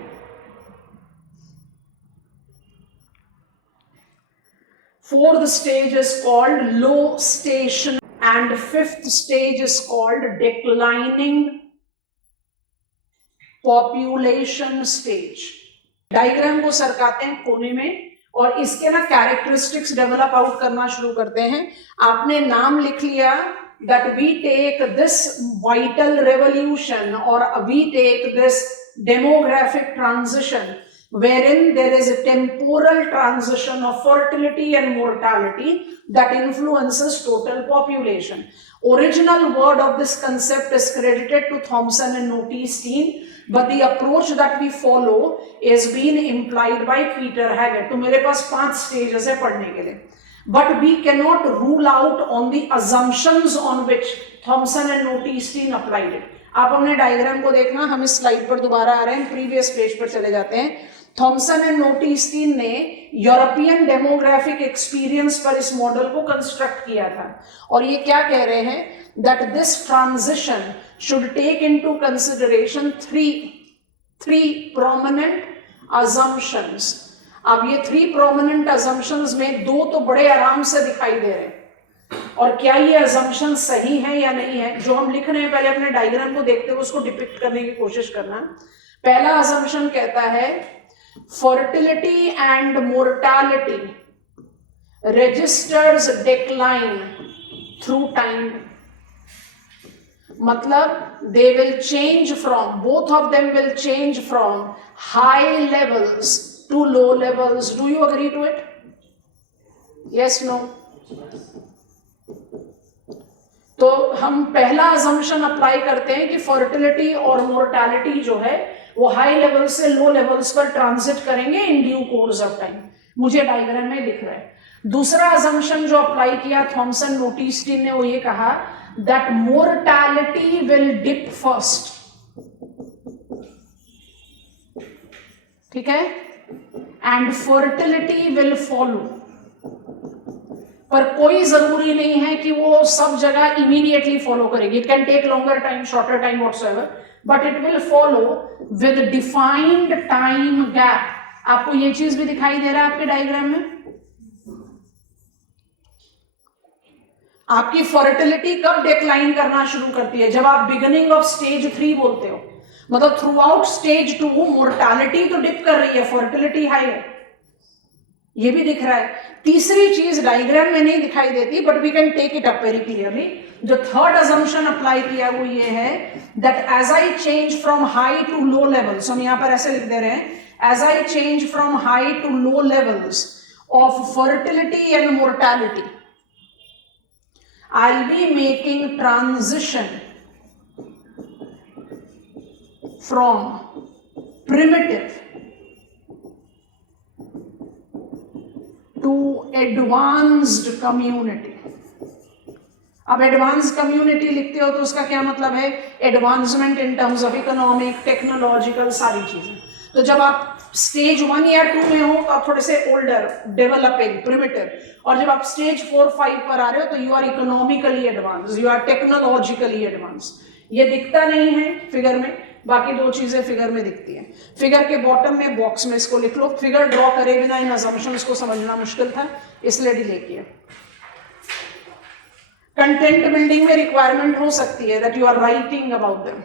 Fourth stage is called low station and fifth stage is called declining population stage. Diagram को सरकाते हैं कोने में और इसके ना कैरेक्टरिस्टिक्स डेवलप आउट करना शुरू करते हैं। आपने नाम लिख लिया that we take this vital revolution or we take this demographic transition wherein there is a temporal transition of fertility and mortality that influences total population. Original word of this concept is credited to Thomson and Notestein, but the approach that we follow is being implied by Peter Haggett. तो मेरे पास 5 stages है पढ़ने के लिए, but we cannot rule out on the assumptions on which Thomson and Notestein applied it. आप अपने diagram को देखना, हम इस स्लाइड पर दोबारा आ रहे हैं, प्रीवियस पेज पर चले जाते हैं। थॉमसन एंड नोटिस्टीन ने यूरोपियन डेमोग्राफिक एक्सपीरियंस पर इस मॉडल को कंस्ट्रक्ट किया था और ये क्या कह रहे हैं that this transition should take into consideration three prominent assumptions. अब ये 3 प्रोमिनेंट अजम्पशंस में 2 तो बड़े आराम से दिखाई दे रहे हैं, और क्या ये अजम्पशन सही है या नहीं है जो हम लिख रहे हैं, पहले अपने डायग्राम को देखते हुए उसको डिपिक्ट करने की कोशिश करना। पहला अजम्पशन कहता है fertility and mortality registers decline through time, मतलब they will change from, both of them will change from high levels to low levels. Do you agree to it? Yes, no? तो हम पहला assumption अप्लाई करते हैं कि fertility और mortality जो है वो हाई लेवल से लो लेवल्स पर ट्रांजिट करेंगे in due course of time. मुझे डायग्राम में दिख रहा है। दूसरा assumption जो अप्लाई किया थॉमसन नोटिस्टीन ने, वो ये कहा that mortality will dip first, ठीक है, एंड फर्टिलिटी विल फॉलो। पर कोई जरूरी नहीं है कि वो सब जगह इमीडिएटली फॉलो करेगी, it can take longer time, shorter time, whatsoever, but it will follow with defined time gap. आपको ये चीज भी दिखाई दे रहा है आपके डायग्राम में। आपकी फर्टिलिटी कब डिक्लाइन करना शुरू करती है, जब आप बिगिनिंग ऑफ स्टेज 3 बोलते हो, मतलब थ्रू आउट स्टेज 2 मोर्टैलिटी तो डिप कर रही है, फर्टिलिटी हाई है, ये भी दिख रहा है। तीसरी चीज डायग्राम में नहीं दिखाई देती, but we can take it up very clearly. जो थर्ड अजम्पशन अप्लाई किया वो ये है that as I change from high to low levels, हम यहां पर ऐसे लिख दे रहे हैं, as I change from high to low levels of fertility and mortality, I will be making transition from primitive to advanced community। अब advance community लिखते हो तो उसका क्या मतलब है, advancement in terms of economic, technological, सारी चीजें। तो जब आप स्टेज 1 या 2 में हो तो आप थोड़े से ओल्डर, डेवलपिंग, प्रिमिटिव, और जब आप स्टेज 4 5 पर आ रहे हो तो you are economically advance, you are technologically advance. ये दिखता नहीं है फिगर में, बाकी दो चीजें फिगर में दिखती हैं। फिगर के बॉटम में बॉक्स में इसको लिख लो। फिगर ड्रॉ करे बिना इन असम्पशंस को समझना मुश्किल था, इसलिए डिलीट किया। कंटेंट बिल्डिंग में रिक्वायरमेंट हो सकती है that you are writing about them.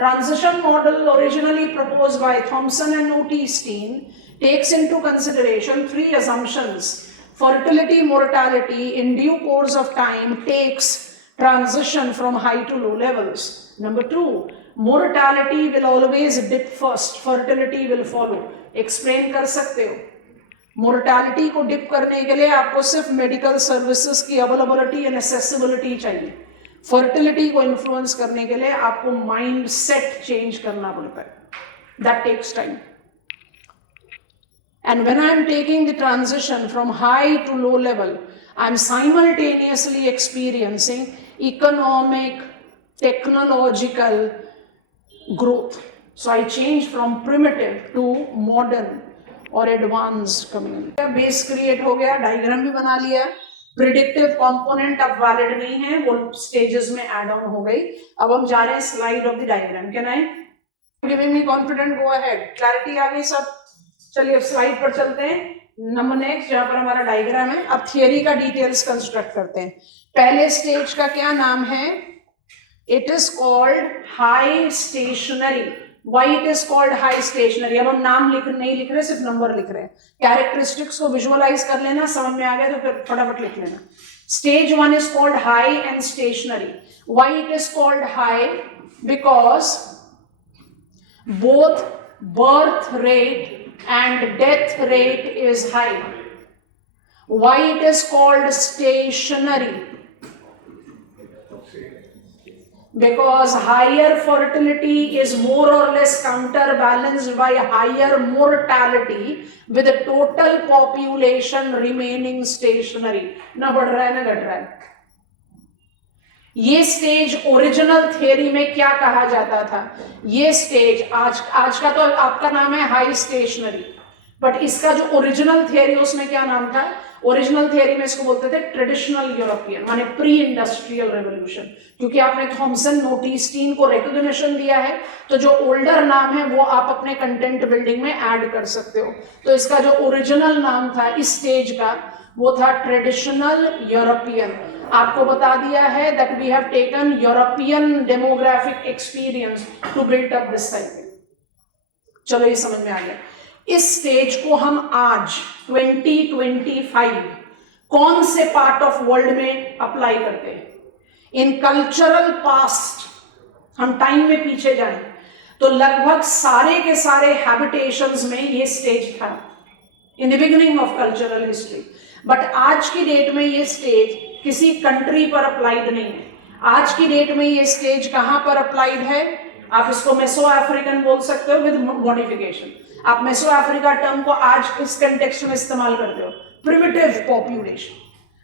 Transition model originally proposed by Thompson and Otis-Steen takes into consideration three assumptions. Fertility, mortality in due course of time takes transition from high to low levels. Number two, mortality will always dip first, fertility will follow. Explain कर सकते हो। Mortality को dip करने के लिए आपको सिर्फ medical services की अवेलेबिलिटी एंड एक्सेसिबिलिटी चाहिए। फर्टिलिटी को इन्फ्लुएंस करने के लिए आपको माइंड सेट चेंज करना पड़ता है। That takes time. And when I am taking the transition from high to low level, I am simultaneously experiencing economic, technological growth. So I change from primitive to modern और advanced community. Base create हो गया, diagram भी बना लिया। Predictive component अब valid नहीं है, वो स्टेजेस में ऐड ऑन हो गई। अब हम जा रहे हैं slide of the diagram. Can I giving me confident, go ahead. Clarity आ गई सब? चलिए अब स्लाइड पर चलते हैं। नंबर नेक्स्ट जहां पर हमारा डायग्राम है, अब थियरी का डिटेल्स कंस्ट्रक्ट करते हैं। पहले स्टेज का क्या नाम है? It is called high stationary. Why it is called high stationary? अब हम नाम नहीं लिख रहे, सिर्फ नंबर लिख रहे हैं। कैरेक्टरिस्टिक्स को विजुअलाइज कर लेना, समझ में आ गया तो फिर फटाफट लिख लेना। Stage one is called high and stationary. Why it is called high? Because both birth rate and death rate is high. Why it is called stationary? Because higher fertility is more or less counterbalanced by higher mortality with the total population remaining stationary. ना बढ़ रहा है ना घट रहा है। ये stage original theory में क्या कहा जाता था? ये स्टेज आज का तो आपका नाम है हाई स्टेशनरी, बट इसका जो ओरिजिनल थियरी उसमें क्या नाम था? ओरिजिनल थियरी में इसको बोलते थे ट्रेडिशनल यूरोपियन, माने प्री इंडस्ट्रियल रेवोल्यूशन। क्योंकि आपने थॉमसन ओटी-स्टीन को रिकॉग्निशन दिया है, तो जो ओल्डर नाम है वो आप अपने कंटेंट बिल्डिंग में ऐड कर सकते हो। तो इसका जो ओरिजिनल नाम था इस स्टेज का, वो था ट्रेडिशनल यूरोपियन। आपको बता दिया है that we have taken European demographic experience to build up this cycle. चलो ये समझ में आ गया। इस स्टेज को हम आज 2025 कौन से पार्ट ऑफ वर्ल्ड में अप्लाई करते हैं? इन कल्चरल पास्ट हम टाइम में पीछे जाएं तो लगभग सारे के सारे हैबिटेशंस में ये स्टेज था in the beginning of cultural history. But आज की डेट में ये स्टेज किसी कंट्री पर अप्लाइड नहीं है। आज की डेट में ये स्टेज कहां पर अप्लाइड है? आप इसको मेसो अफ्रीकन बोल सकते हो विद मॉडिफिकेशन। आप मेसो अफ्रीका टर्म को आज किस कंटेक्स्ट में इस्तेमाल करते हो? Primitive population.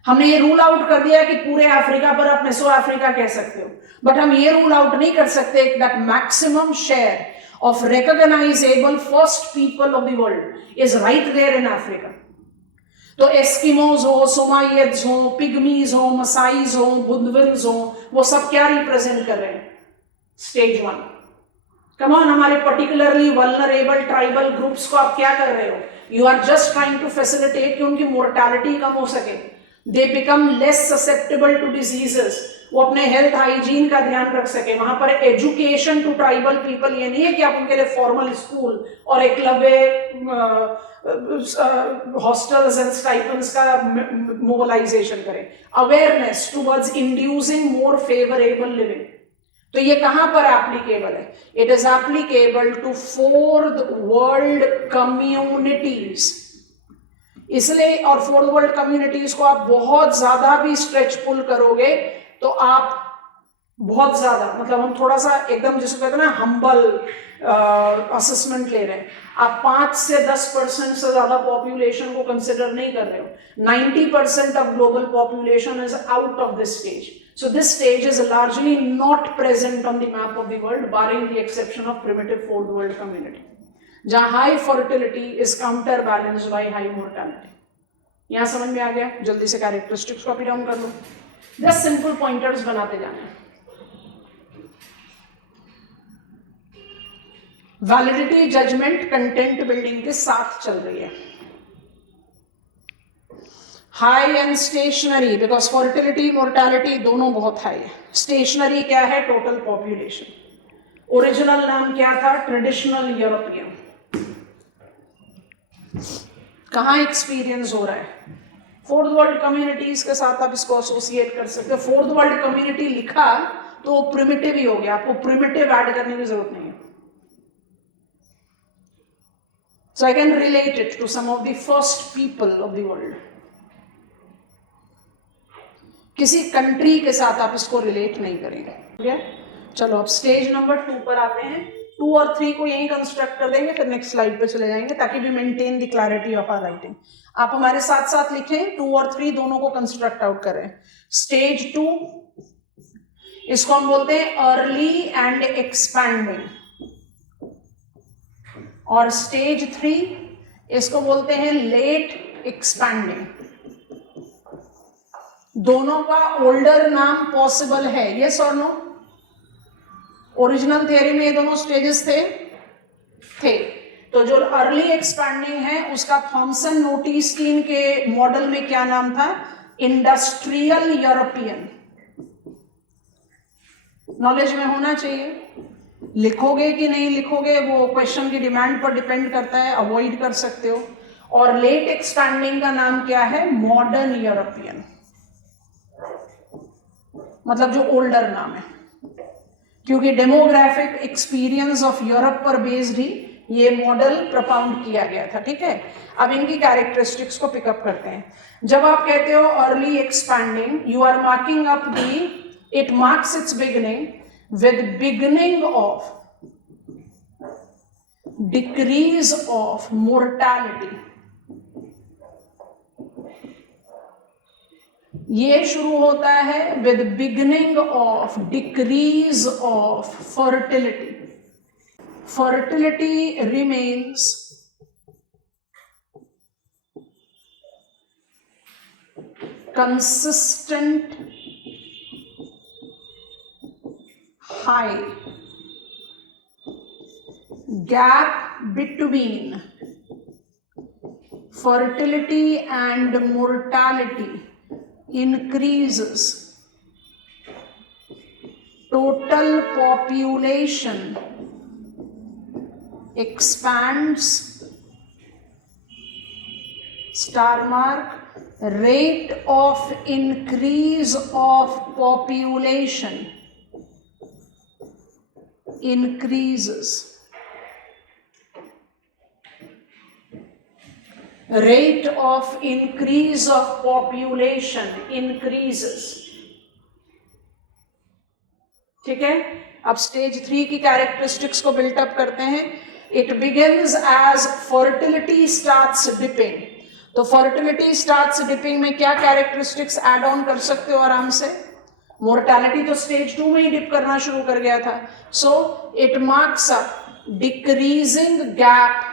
हमने ये रूल आउट कर दिया कि पूरे अफ्रीका पर आप मेसो अफ्रीका कह सकते हो, बट हम ये रूल आउट नहीं कर सकते that maximum share of recognizable first people of the world is right there in Africa. तो एस्किमोज हो, सोमालियंस हो, पिग्मीज हो, मसाइज हो, बुद्विल्स हो, वो सब क्या रिप्रेजेंट कर रहे हैं? Stage one. कम ऑन, हमारे पर्टिकुलरली वल्नरेबल ट्राइबल ग्रुप्स को आप क्या कर रहे हो? You are just trying to facilitate कि उनकी मोर्टैलिटी कम हो सके, they become less susceptible to diseases, वो अपने हेल्थ हाइजीन का ध्यान रख सके। वहां पर एजुकेशन टू ट्राइबल पीपल ये नहीं है कि आप उनके लिए फॉर्मल स्कूल और एकलव्य हॉस्टल्स एंड स्टाइपेंड्स का मोबिलाइजेशन करें। Awareness towards inducing more favourable living. तो ये कहां पर एप्लीकेबल है? It is applicable to fourth world communities. इसलिए, और फोर्थ वर्ल्ड कम्युनिटीज को आप बहुत ज्यादा भी स्ट्रेच पुल करोगे तो आप बहुत ज्यादा, मतलब हम थोड़ा सा एकदम जिसको कहते हैं ना हम्बल असेसमेंट ले रहे हैं। आप 5 से 10% से ज्यादा पॉपुलेशन को कंसिडर नहीं कर रहे हो। 90% of global population is out of this stage. So this stage is largely not present on the map of the world, barring the exception of primitive fourth world community, जहाँ high fertility is counterbalanced by high mortality. यहाँ समझ में आ गया? जल्दी से characteristics copy down कर लो। 10 simple pointers बनाते जाना है। वैलिडिटी जजमेंट कंटेंट बिल्डिंग के साथ चल रही है. High and stationary, because fertility mortality दोनों बहुत हाई है. स्टेशनरी क्या है? Total population. ओरिजिनल नाम क्या था? Traditional European. कहाँ एक्सपीरियंस हो रहा है? फोर्थ वर्ल्ड कम्युनिटीज के साथ आप इसको एसोसिएट कर सकते हो. फोर्थ वर्ल्ड कम्युनिटी लिखा तो प्रिमिटिव ही हो गया, आपको प्रिमिटिव ऐड करने की जरूरत नहीं है. So I can relate it to some of the first people of the world. किसी कंट्री के साथ आप इसको रिलेट नहीं करेंगे. ठीक है, चलो अब स्टेज नंबर 2 पर आते हैं. 2 और 3 को यहीं कंस्ट्रक्ट कर देंगे, फिर नेक्स्ट स्लाइड पे चले जाएंगे ताकि we maintain the clarity of our writing. आप हमारे साथ साथ लिखें, 2 और 3 दोनों को कंस्ट्रक्ट आउट करें. स्टेज 2 इसको हम बोलते हैं अर्ली एंड एक्सपैंडिंग, और स्टेज 3 इसको बोलते हैं लेट एक्सपैंडिंग. दोनों का ओल्डर नाम पॉसिबल है, यस और नो? ओरिजिनल थियरी में ये दोनों स्टेजेस थे. तो जो अर्ली एक्सपैंडिंग है उसका थॉमसन नोटिस्टीन के मॉडल में क्या नाम था? Industrial European. नॉलेज में होना चाहिए. लिखोगे कि नहीं लिखोगे वो क्वेश्चन की डिमांड पर डिपेंड करता है, अवॉइड कर सकते हो. और लेट एक्सपैंडिंग का नाम क्या है? मॉडर्न यूरोपियन, मतलब जो ओल्डर नाम है, क्योंकि डेमोग्राफिक एक्सपीरियंस ऑफ यूरोप पर बेस्ड ही ये मॉडल प्रपाउंड किया गया था. ठीक है, अब इनकी कैरेक्टरिस्टिक्स को पिकअप करते हैं. जब आप कहते हो early expanding, you are marking up the, it marks its beginning with beginning of decrease of mortality. ये शुरू होता है with beginning of decrease of fertility. Fertility remains consistent high. Gap between fertility and mortality increases. Total population expands. Star mark. Rate of increase of population increases. Rate of increase of population increases. ठीक है, अब stage 3 की characteristics को built up करते हैं. It begins as fertility starts dipping. तो fertility starts dipping में क्या कैरेक्टरिस्टिक्स ऐड ऑन कर सकते हो आराम से? मोर्टैलिटी तो स्टेज 2 में ही डिप करना शुरू कर गया था. So it marks up decreasing gap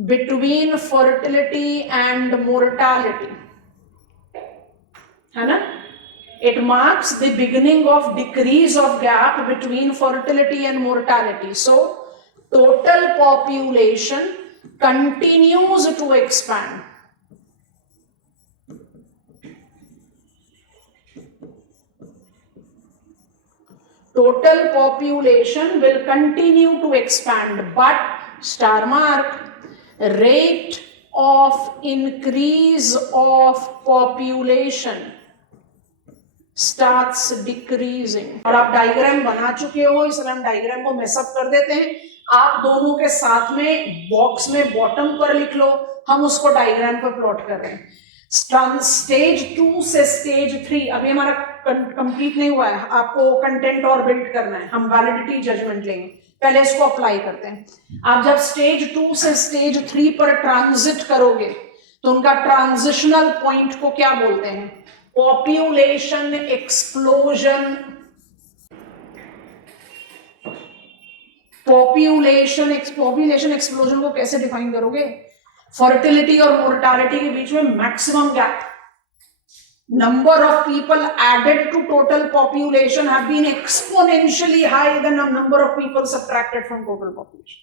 between fertility and mortality, है ना? It marks the beginning of decrease of gap between fertility and mortality. So, total population continues to expand. Total population will continue to expand, but star mark, rate of increase of population starts decreasing. और आप diagram बना चुके हो, इसलिए हम diagram को mess up कर देते हैं. आप दोनों के साथ में बॉक्स में बॉटम पर लिख लो, हम उसको डायग्राम पर प्लॉट कर रहे हैं. स्टेज 2 से स्टेज 3 अभी हमारा कंप्लीट नहीं हुआ है. आपको कंटेंट और बिल्ड करना है. हम वैलिडिटी जजमेंट लेंगे, पहले इसको अप्लाई करते हैं. आप जब स्टेज 2 से स्टेज 3 पर ट्रांजिट करोगे तो उनका ट्रांजिशनल पॉइंट को क्या बोलते हैं? Population explosion. पॉपुलेशन एक्सप्लोजन को कैसे डिफाइन करोगे? फर्टिलिटी और मोर्टालिटी के बीच में maximum gap. Number of people added to total population have been exponentially high than the number of people subtracted from total population.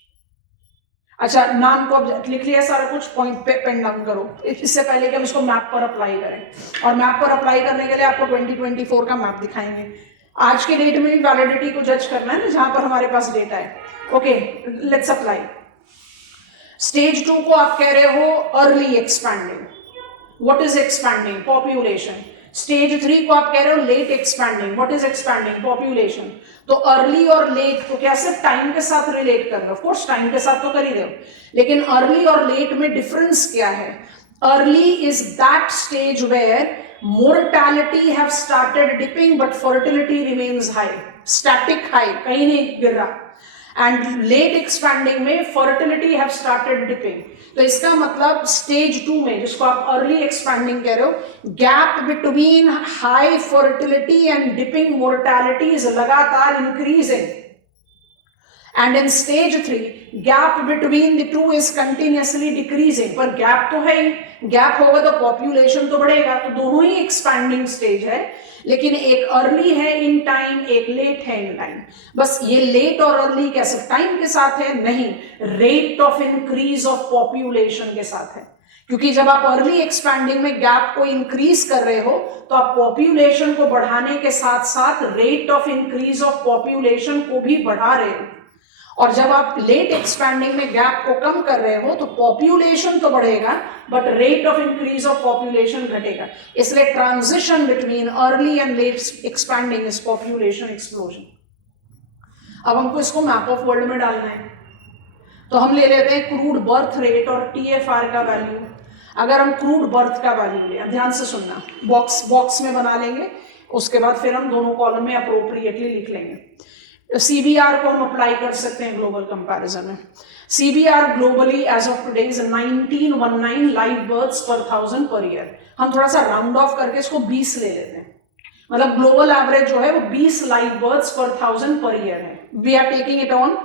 अच्छा, नाम को अब लिख लिया सारा कुछ, पॉइंट पे पेन डाउन करो। इससे पहले कि हम इसको मैप पर अप्लाई करें, और मैप पर अप्लाई करने के लिए आपको 2024 का मैप दिखाएंगे। आज के डेट में भी वैलिडिटी को जज करना है ना, जहां पर हमारे पास डेटा है। Okay, let's apply. स्टेज 2 को आप कह रहे हो early expanding. What is expanding? Population. Stage 3 को आप कह रहे हो late expanding. What is expanding? Population. तो अर्ली और लेट को क्या सिर्फ टाइम के साथ रिलेट कर रहे हो? ऑफ कोर्स टाइम के साथ तो कर ही रहे हो, लेकिन अर्ली और लेट में डिफरेंस क्या है? Early is that stage where mortality have started dipping but fertility remains high, static high, कहीं नहीं गिर रहा। एंड लेट एक्सपैंडिंग में फर्टिलिटी हैव स्टार्टेड डिपिंग। तो इसका मतलब स्टेज 2 में, जिसको आप अर्ली एक्सपैंडिंग कह रहे हो, gap between high fertility and dipping mortality is लगातार increasing. And in stage 3 gap between the two is continuously decreasing. पर गैप तो है ही, गैप होगा तो पॉपुलेशन तो बढ़ेगा। तो दोनों ही एक्सपैंडिंग स्टेज है, लेकिन एक अर्ली है इन टाइम, एक लेट है इन टाइम। बस ये लेट और अर्ली क्या सिर्फ टाइम के साथ है? नहीं, rate of increase of population के साथ है। क्योंकि जब आप अर्ली एक्सपैंडिंग में गैप को इंक्रीज कर रहे हो, तो आप पॉपुलेशन को बढ़ाने के साथ साथ rate of increase of population को भी बढ़ा रहे हो। और जब आप लेट एक्सपैंडिंग में गैप को कम कर रहे हो, तो पॉपुलेशन तो बढ़ेगा but rate of increase of population घटेगा। इसलिए transition between early and late expanding is population explosion. अब हमको इसको मैप ऑफ वर्ल्ड में डालना है, तो हम ले लेते हैं क्रूड बर्थ रेट और TFR का वैल्यू। अगर हम क्रूड बर्थ का वैल्यू लें, ध्यान से सुनना, बॉक्स में बना लेंगे, उसके बाद फिर हम दोनों कॉलम में अप्रोप्रिएटली लिख लेंगे। CBR को हम अप्लाई कर सकते हैं ग्लोबल कंपैरिजन में। CBR globally as of today is 1919 live births per 1000 per year. हम थोड़ा सा राउंड ऑफ करके इसको 20 ले लेते हैं, मतलब ग्लोबल एवरेज जो है वो 20 live births per 1000 per year है। We are taking it on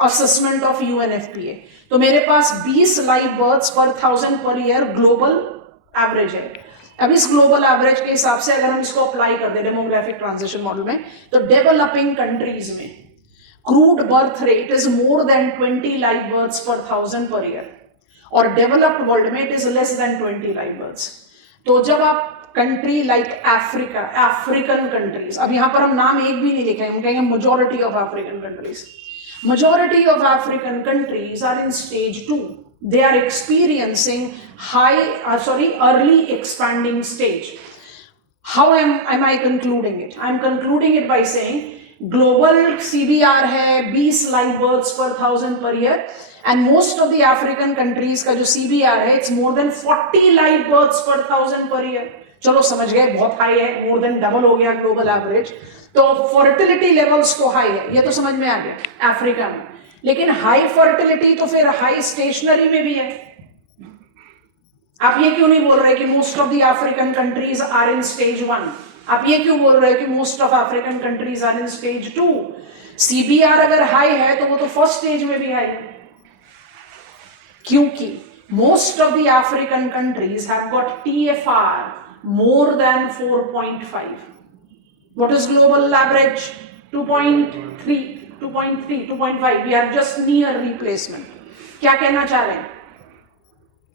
assessment of UNFPA। तो मेरे पास 20 live births per 1000 per year global average है। अब इस ग्लोबल एवरेज के हिसाब से अगर हम इसको अप्लाई कर दें डेमोग्राफिक ट्रांजिशन मॉडल में, तो डेवलपिंग कंट्रीज में crude birth rate is more than 20 live births per 1000 per year, और डेवलप्ड वर्ल्ड में it is less than 20 live births. तो जब आप country like Africa, African countries, अब यहां पर हम नाम एक भी नहीं लिखेंगे, हम कहेंगे majority of African countries. Majority of African countries are in stage 2. They are experiencing early expanding stage. How am I concluding it? I am concluding it by saying global CBR है 20 live births per 1000 per year, and most of the African countries का जो CBR है it's more than 40 live births per 1000 per year. चलो समझ गए, बहुत high है, more than double हो गया ग्लोबल एवरेज। तो फर्टिलिटी लेवल्स तो हाई है, ये तो समझ में आ गया अफ्रीका में, लेकिन हाई फर्टिलिटी तो फिर हाई स्टेशनरी में भी है। आप ये क्यों नहीं बोल रहे कि most of the African countries are in stage 1? आप ये क्यों बोल रहे हैं कि most of African countries are in stage 2? CBR अगर हाई है तो वो तो फर्स्ट स्टेज में भी हाई है, क्योंकि most of the African countries have got TFR more than 4.5. What is global average? 2.3, 2.5. We are just near replacement. क्या कहना चाह रहे हैं?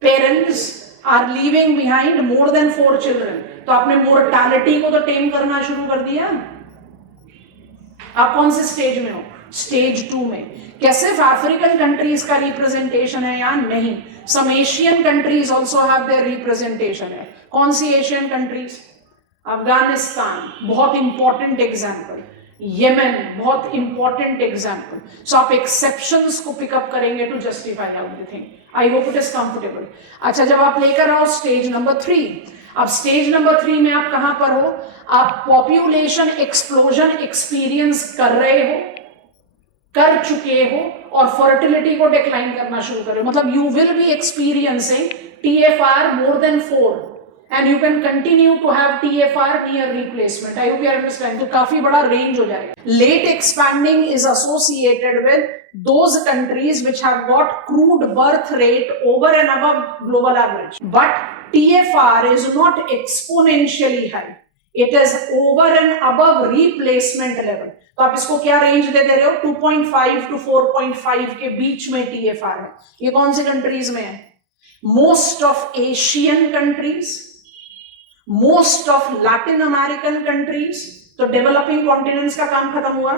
Parents are leaving behind more than 4 children. तो आपने mortality को तो टेम करना शुरू कर दिया। आप कौन से स्टेज में हो? स्टेज 2 में। क्या सिर्फ अफ्रीकन कंट्रीज का रिप्रेजेंटेशन है यहाँ? नहीं, some Asian countries also have their representation है। कौन सी एशियन कंट्रीज? अफगानिस्तान बहुत इंपॉर्टेंट एग्जाम्पल, येमेन बहुत इंपॉर्टेंट एग्जाम्पल। सो आप एक्सेप्शंस को पिकअप करेंगे to justify everything. I hope it is comfortable. अच्छा, जब आप लेकर आओ स्टेज नंबर 3, अब स्टेज नंबर 3 में आप कहां पर हो? आप पॉपुलेशन एक्सप्लोजन एक्सपीरियंस कर रहे हो, कर चुके हो, और फर्टिलिटी को डिक्लाइन करना शुरू कर रहे हो। मतलब you will be experiencing TFR more than 4 and you can continue to have TFR near replacement. I hope you understand. तो काफी बड़ा रेंज हो जाएगा। Late expanding is associated with those countries which have got crude birth rate over and above global average. But TFR is not exponentially high. It is over and above replacement level. तो आप इसको क्या range दे रहे हो, 2.5 to 4.5 के बीच में TFR है। ये कौन सी कंट्रीज में है, most of Asian countries, most of Latin American countries, तो डेवलपिंग कॉन्टिनेंट्स का काम खत्म हुआ,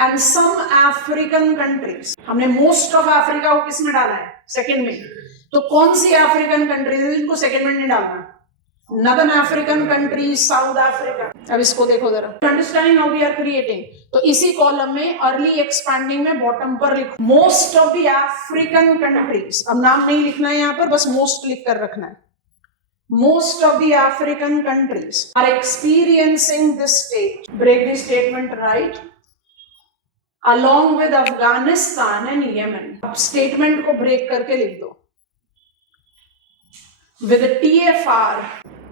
एंड सम अफ्रीकन कंट्रीज। हमने मोस्ट ऑफ अफ्रीका को किस में डाला है, सेकंड में, तो कौन सी अफ्रीकन कंट्रीज है जिनको सेकंड में नहीं डालना, northern African countries, south Africa. अब इसको देखो जरा, understanding how we are creating, तो इसी कॉलम में अर्ली एक्सपैंडिंग में बॉटम पर लिखो most of the African countries, अब नाम नहीं लिखना है यहां पर, बस मोस्ट लिख कर रखना है। Most of the African countries are experiencing this stage. Break the statement right. Along with Afghanistan and Yemen. अब statement को break करके लिख दो. With a TFR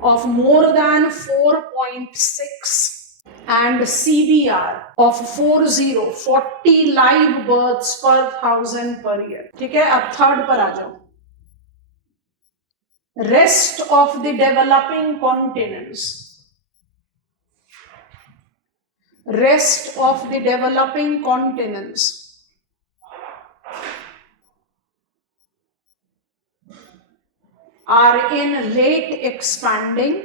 of more than 4.6 and CBR of 40 live births per 1000 per year. ठीक है, अब third पर आ जाओ. Rest of the developing continents, rest of the developing continents are in late expanding,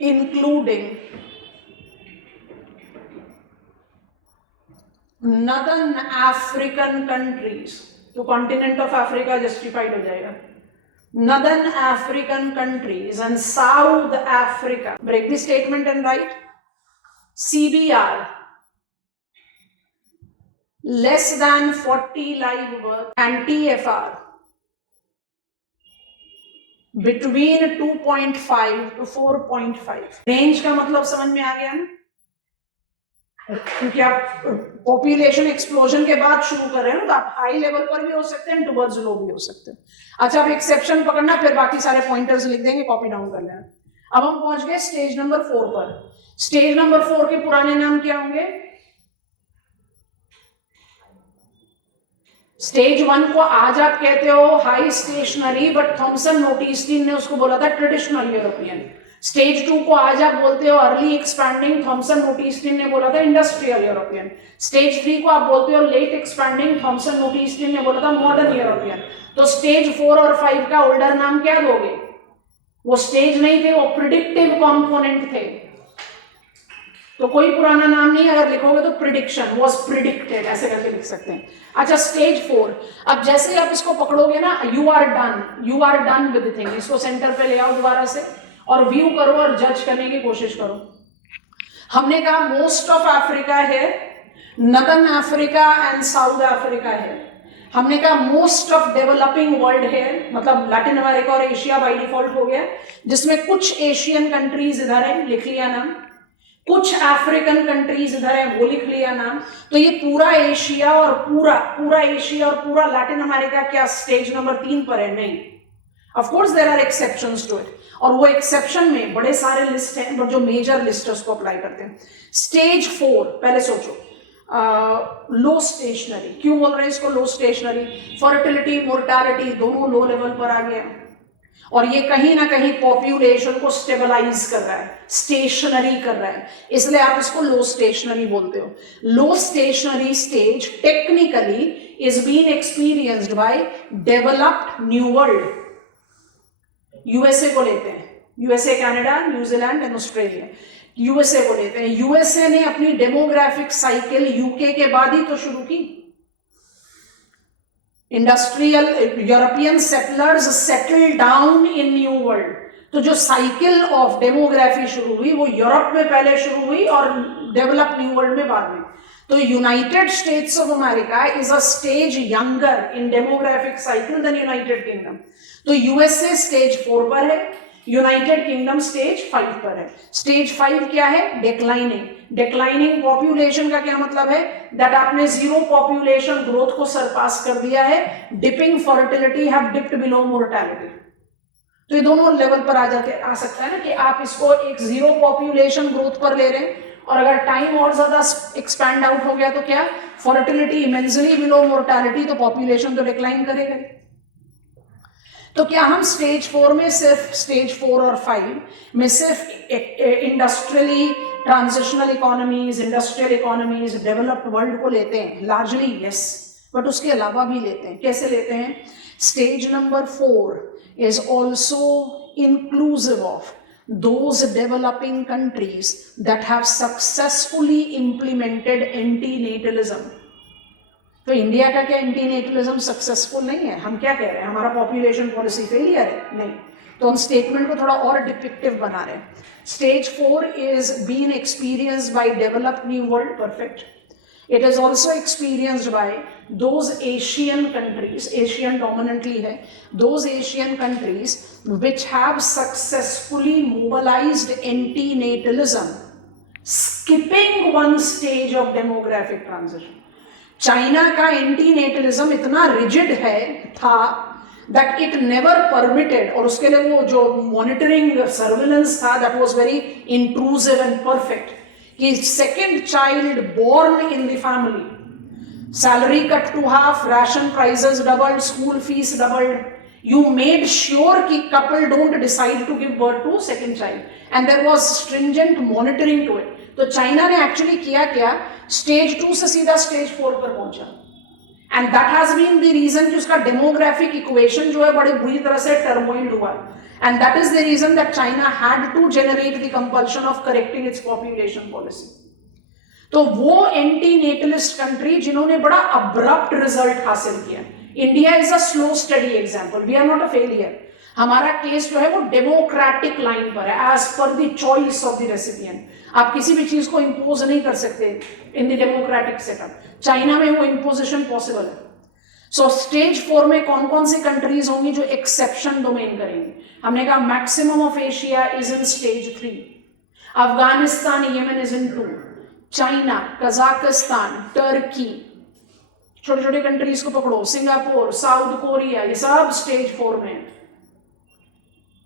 including northern African countries, तो continent of Africa justified हो जाएगा, northern African countries and south Africa. Break the statement and right CBR less than 40 live birth and TFR between 2.5 to 4.5। Range का मतलब समझ में आ गया ना, क्योंकि आप पॉपुलेशन एक्सप्लोजन के बाद शुरू कर रहे हैं ना, तो आप हाई लेवल पर भी हो सकते हैं, टुवर्ड्स लो भी हो सकते हैं। अच्छा, आप एक्सेप्शन पकड़ना, फिर बाकी सारे पॉइंटर्स लिख देंगे, कॉपी डाउन कर लेना। अब हम पहुंच गए स्टेज नंबर 4 पर। स्टेज नंबर 4 के पुराने नाम क्या होंगे, स्टेज 1 को आज आप कहते हो हाई स्टेशनरी, बट थॉमसन नोटिस्टीन ने उसको बोला था ट्रेडिशनल यूरोपियन। स्टेज 2 को आज आप बोलते हो अर्ली एक्सपैंडिंग, थॉमसन नोटिस्टीन ने बोला था इंडस्ट्रियल यूरोपियन। स्टेज 3 को आप बोलते हो लेट एक्सपैंडिंग, थॉमसन नोटिस्टीन ने बोला था मॉडर्न यूरोपियन। तो स्टेज 4 और 5 का ओल्डर नाम क्या दोगे, वो स्टेज नहीं थे, वो प्रिडिक्टिव कंपोनेंट थे, तो कोई पुराना नाम नहीं, अगर लिखोगे तो प्रिडिक्शन वाज प्रिडिक्टेड ऐसे करके लिख सकते हैं। अच्छा, स्टेज 4, अब जैसे ही आप इसको पकड़ोगे ना, you are done with the thing, इसको सेंटर पे ले आओ दोबारा से और व्यू करो और जज करने की कोशिश करो। हमने कहा मोस्ट ऑफ अफ्रीका है, northern Africa and south Africa है। हमने कहा मोस्ट ऑफ डेवलपिंग वर्ल्ड है, मतलब लैटिन अमेरिका और एशिया बाय डिफॉल्ट हो गया, जिसमें कुछ एशियन कंट्रीज इधर है, लिख लिया नाम, कुछ अफ्रीकन कंट्रीज इधर है, वो लिख लिया नाम। तो ये पूरा एशिया और पूरा एशिया और पूरा लैटिन अमेरिका क्या स्टेज नंबर 3 पर है? नहीं, of course there are exceptions to it, और वो एक्सेप्शन में बड़े सारे लिस्ट हैं, बट जो मेजर लिस्ट है उसको अप्लाई करते हैं। स्टेज 4, पहले सोचो, लो स्टेशनरी, क्यों बोल रहे हैं इसको लो स्टेशनरी? फर्टिलिटी, मोर्टालिटी दोनों लो लेवल पर आ गया, और ये कहीं ना कहीं पॉपुलेशन को स्टेबलाइज कर रहा है, स्टेशनरी कर रहा है, इसलिए आप इसको लो स्टेशनरी बोलते हो। Low stationary stage technically is been experienced by developed new world. USA को लेते हैं, USA, Canada, New Zealand and Australia. USA को लेते हैं, यूएसए ने अपनी डेमोग्राफिक साइकिल यूके के बाद ही तो शुरू की। Industrial European settlers settle down in new world, तो जो साइकिल ऑफ डेमोग्राफी शुरू हुई वो यूरोप में पहले शुरू हुई और डेवलप न्यू वर्ल्ड में बाद में। तो United States of America is a stage younger in demographic cycle than United Kingdom. तो यूएसए स्टेज 4 पर है, यूनाइटेड किंगडम स्टेज 5 पर है। स्टेज 5 क्या है? डिक्लाइनिंग। डिक्लाइनिंग पॉपुलेशन का क्या मतलब है? दैट आपने जीरो पॉपुलेशन ग्रोथ को सरपास कर दिया है। Dipping fertility have dipped below mortality. तो ये दोनों लेवल पर आ सकता है ना कि आप इसको एक जीरो पॉपुलेशन ग्रोथ पर ले रहे हैं, और अगर टाइम और ज्यादा एक्सपैंड आउट हो गया तो क्या? फर्टिलिटी इमेंसली बिलो मोर्टेलिटी, तो पॉपुलेशन तो डिक्लाइन करेगा। तो क्या हम स्टेज 4 में सिर्फ स्टेज 4 और 5 में सिर्फ industrially transitional economies, industrial economies, developed world को लेते हैं? लार्जली यस, बट उसके अलावा भी लेते हैं. कैसे लेते हैं? Stage number 4 is also inclusive of those developing countries that have successfully implemented antinatalism. तो इंडिया का क्या एंटीनेटलिज्म सक्सेसफुल नहीं है? हम क्या कह रहे हैं? हमारा पॉपुलेशन पॉलिसी फेलियर है? नहीं. तो हम स्टेटमेंट को थोड़ा और डिपिक्टिव बना रहे हैं. Stage 4 is been experienced by developed new world. Perfect. It is also experienced by those Asian countries, Asian dominantly है, those Asian countries which have successfully mobilized antinatalism, skipping one stage of demographic transition. China का एंटीनेटलिज्म इतना rigid था that it never permitted, और उसके लिए वो जो monitoring surveillance था that was very intrusive and perfect, कि second child born in the family, salary cut to half, ration prices doubled, school fees doubled. You made sure कि couple don't decide to give birth to second child and there was stringent monitoring to it. तो China ने actually किया क्या? Stage 2 से सीधा stage 4 पर पहुंचा. And that has been the reason कि उसका डेमोग्राफिक इक्वेशन जो है बड़े बुरी तरह से टर्मोइल हुआ. And that is the reason that China had to generate the compulsion of correcting its population policy. तो वो एंटीनेटलिस्ट कंट्री जिन्होंने बड़ा अब्रप्ट रिजल्ट हासिल किया. India is a slow study example. We are not a failure. हमारा case जो है वो डेमोक्रेटिक लाइन पर है, as per the choice of the recipient. आप किसी भी चीज को इंपोज नहीं कर सकते in the democratic setup. China में वो इंपोजिशन पॉसिबल है. सो स्टेज 4 में कौन कौन सी कंट्रीज होंगी जो एक्सेप्शन डोमेन करेंगी? हमने कहा maximum of Asia is in stage 3, Afghanistan, Yemen is in 2, China, Kazakhstan, Turkey, छोटे छोटे कंट्रीज को पकड़ो, सिंगापुर, साउथ कोरिया, ये सब स्टेज 4 में.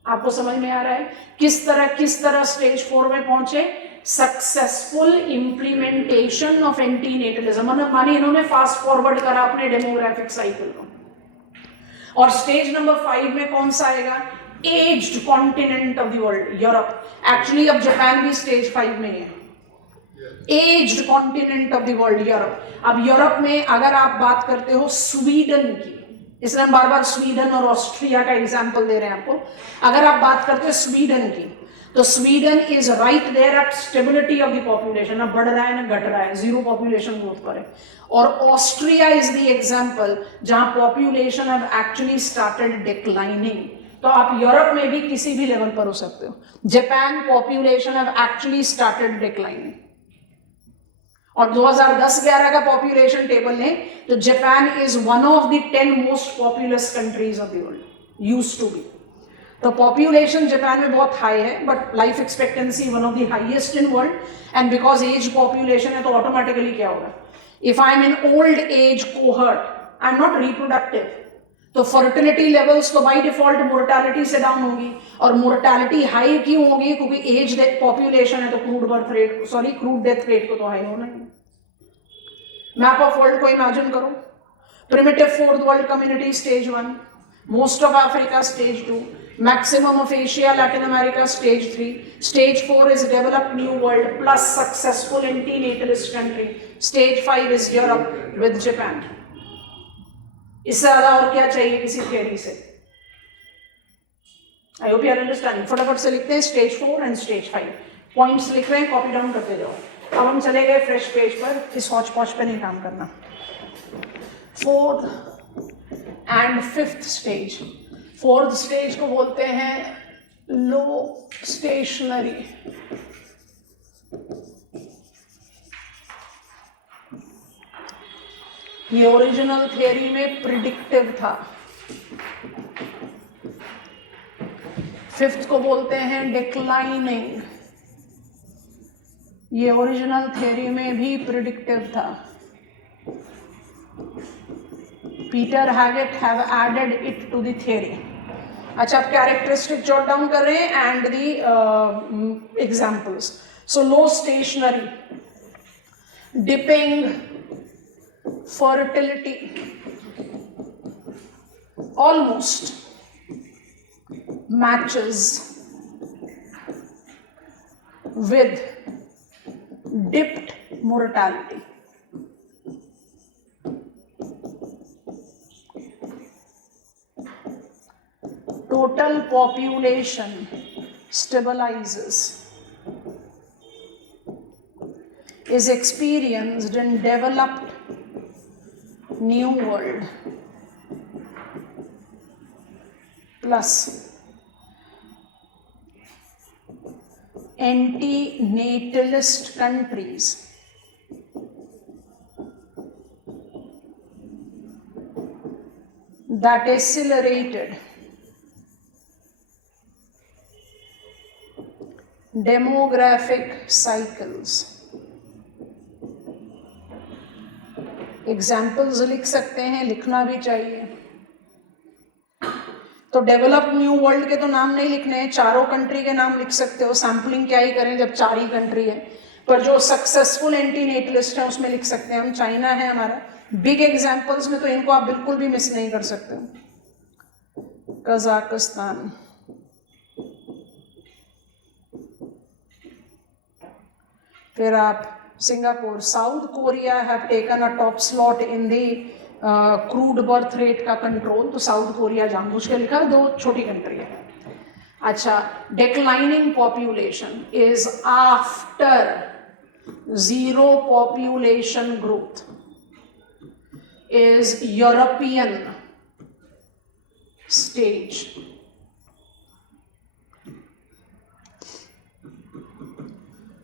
आपको समझ में आ रहा है किस तरह स्टेज 4 में पहुंचे? Successful implementation of antinatalism. माने इन्होंने फास्ट फॉरवर्ड करा अपने डेमोग्राफिक साइकिल को. और स्टेज नंबर 5 में कौन सा आएगा? Aged continent of the world, Europe. Actually अब जापान भी स्टेज 5 में है. Aged continent of the world, Europe. अब यूरोप में अगर आप बात करते हो स्वीडन की, इसलिए हम बार बार स्वीडन और ऑस्ट्रिया का एग्जाम्पल दे रहे हैं आपको. अगर आप बात करते हो स्वीडन की, तो Sweden is right there at stability of the population. ना बढ़ रहा है ना घट रहा है, जीरो पॉपुलेशन ग्रोथ पर है. और ऑस्ट्रिया इज द एग्जाम्पल जहां population have actually started declining. तो आप यूरोप में भी किसी भी लेवल पर हो सकते हो. Japan population have actually started declining. और 2010-11 का पॉपुलेशन टेबल लें तो Japan is one of the 10 most populous countries of the world, used to be. तो पॉपुलेशन जापान में बहुत हाई है, but life expectancy one of the highest in world. And because age population है तो automatically क्या होगा? If I am in old age cohort, I am not reproductive, तो fertility levels तो बाय डिफॉल्ट मोर्टालिटी से down होगी. और mortality high क्यों होगी? क्योंकि एज पॉपुलेशन है तो क्रूड डेथ रेट को तो हाई होना ही. मैप ऑफ वर्ल्ड को इमेजिन करो. Primitive fourth world community stage 1, most of Africa stage 2, maximum of Asia Latin America stage 3, stage 4 is developed new world plus successful antinatalist country, stage 5 is Europe with Japan. इससे ज्यादा और क्या चाहिए किसी theory से? I hope you are understanding. फटाफट से लिखते हैं स्टेज 4 एंड स्टेज 5. पॉइंट्स लिख रहे हैं, कॉपी डाउन करते जाओ. अब हम चले गए फ्रेश पेज पर. इस हॉच पॉच पे नहीं काम करना. 4th and 5th stage. 4th stage को बोलते हैं लो स्टेशनरी. ये ओरिजिनल थियरी में प्रिडिक्टिव था. 5th को बोलते हैं डिक्लाइनिंग. ये ओरिजिनल थियरी में भी प्रिडिक्टिव था. Peter Haggett have added it to the theory. अच्छा, आप कैरेक्टरिस्टिक जॉट डाउन कर रहे हैं and the examples. So low stationary, dipping, fertility, almost matches with dipped mortality. Total population stabilizes, is experienced in developed New World plus anti-natalist countries that accelerated demographic cycles. Examples लिख सकते हैं, लिखना भी चाहिए। तो डेवलप्ड न्यू वर्ल्ड के तो नाम नहीं लिखने हैं, चारों कंट्री के नाम लिख सकते हो। सैम्पलिंग क्या ही करें जब 4 ही कंट्री है, पर जो सक्सेसफुल एंटी नेटलिस्ट है उसमें लिख सकते हैं हम। चाइना है हमारा। बिग एग्जाम्पल्स में तो इनको आप बिल्कुल भी मिस नहीं कर सकते। कजाकिस्तान, फिर आप Singapore, south Korea have taken a top slot in the crude birth rate का कंट्रोल। तो साउथ कोरिया जानबूझ के लिखा, 2 छोटी कंट्री है। अच्छा, declining population is after zero population growth is European stage.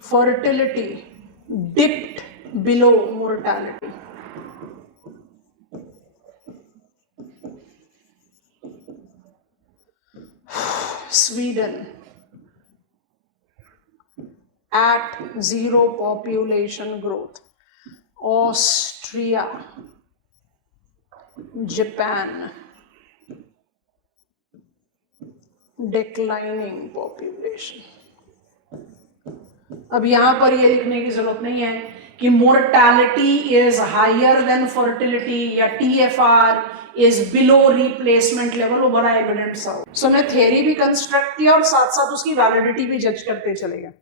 fertility dipped below mortality. Sweden at zero population growth. Austria, Japan, declining population. अब यहाँ पर ये लिखने की जरूरत नहीं है कि mortality is higher than fertility या TFR is below replacement level. वो बड़ा एविडेंट सा हो। सो मैं थ्योरी भी कंस्ट्रक्ट किया और साथ साथ उसकी वैलिडिटी भी जज करते चले गए।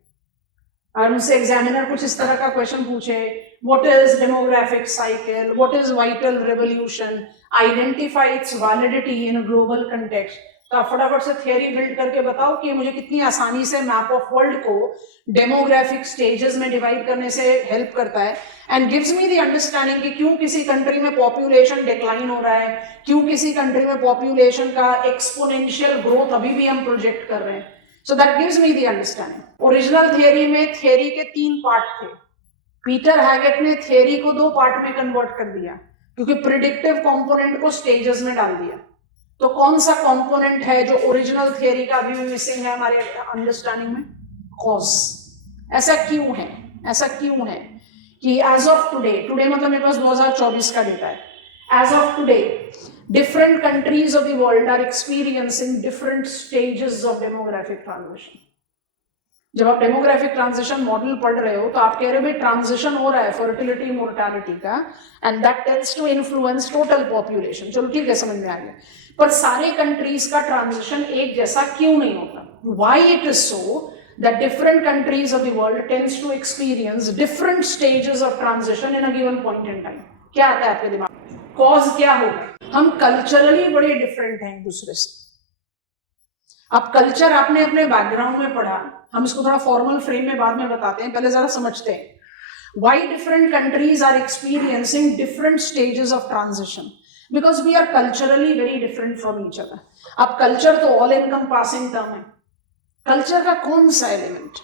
और उनसे एग्जामिनर कुछ इस तरह का क्वेश्चन पूछे, what is demographic cycle, what is vital revolution, identify it's validity in global context, तो आप फटाफट से थियरी बिल्ड करके बताओ कि मुझे कितनी आसानी से मैप ऑफ वर्ल्ड को डेमोग्राफिक स्टेजेस में डिवाइड करने से हेल्प करता है and gives me the understanding कि क्यों किसी कंट्री में पॉपुलेशन डिक्लाइन हो रहा है, क्यों किसी कंट्री में पॉपुलेशन का एक्सपोनेंशियल ग्रोथ अभी भी हम प्रोजेक्ट कर रहे हैं। So that gives me the understanding. Original theory में थियरी के 3 पार्ट थे। पीटर हैगेट ने थियरी को 2 पार्ट में कन्वर्ट कर दिया क्योंकि प्रिडिक्टिव कंपोनेंट को स्टेजेस में डाल दिया। तो कौन सा कंपोनेंट है जो ओरिजिनल थियरी का अभी भी मिसिंग है हमारे अंडरस्टैंडिंग में? कॉज। ऐसा क्यों है? ऐसा क्यों है कि एज ऑफ टुडे मतलब मेरे पास 2024 का डेटा है, as of today different countries of the world are experiencing different stages of demographic transition. जब आप डेमोग्राफिक ट्रांजिशन मॉडल पढ़ रहे हो तो आप कह रहे हो भाई ट्रांजिशन हो रहा है फर्टिलिटी मोर्टालिटी का and that tends to influence total population. चलो ठीक है, समझ में आ गया. पर सारे कंट्रीज का ट्रांजिशन एक जैसा क्यों नहीं होता? Why it is so that different countries of the world tends to experience different stages of transition in a given point in time? क्या आता है आपके दिमाग में? कॉज क्या होगा? हम कल्चरली बड़े डिफरेंट हैं एक दूसरे से. अब कल्चर आपने अपने बैकग्राउंड में पढ़ा, हम इसको थोड़ा फॉर्मल फ्रेम में बाद में बताते हैं, पहले जरा समझते हैं. Why different countries are experiencing different stages of transition? Because we are culturally very different from each other. अब कल्चर तो ऑल एनकम्पासिंग टर्म है. कल्चर का कौन सा एलिमेंट?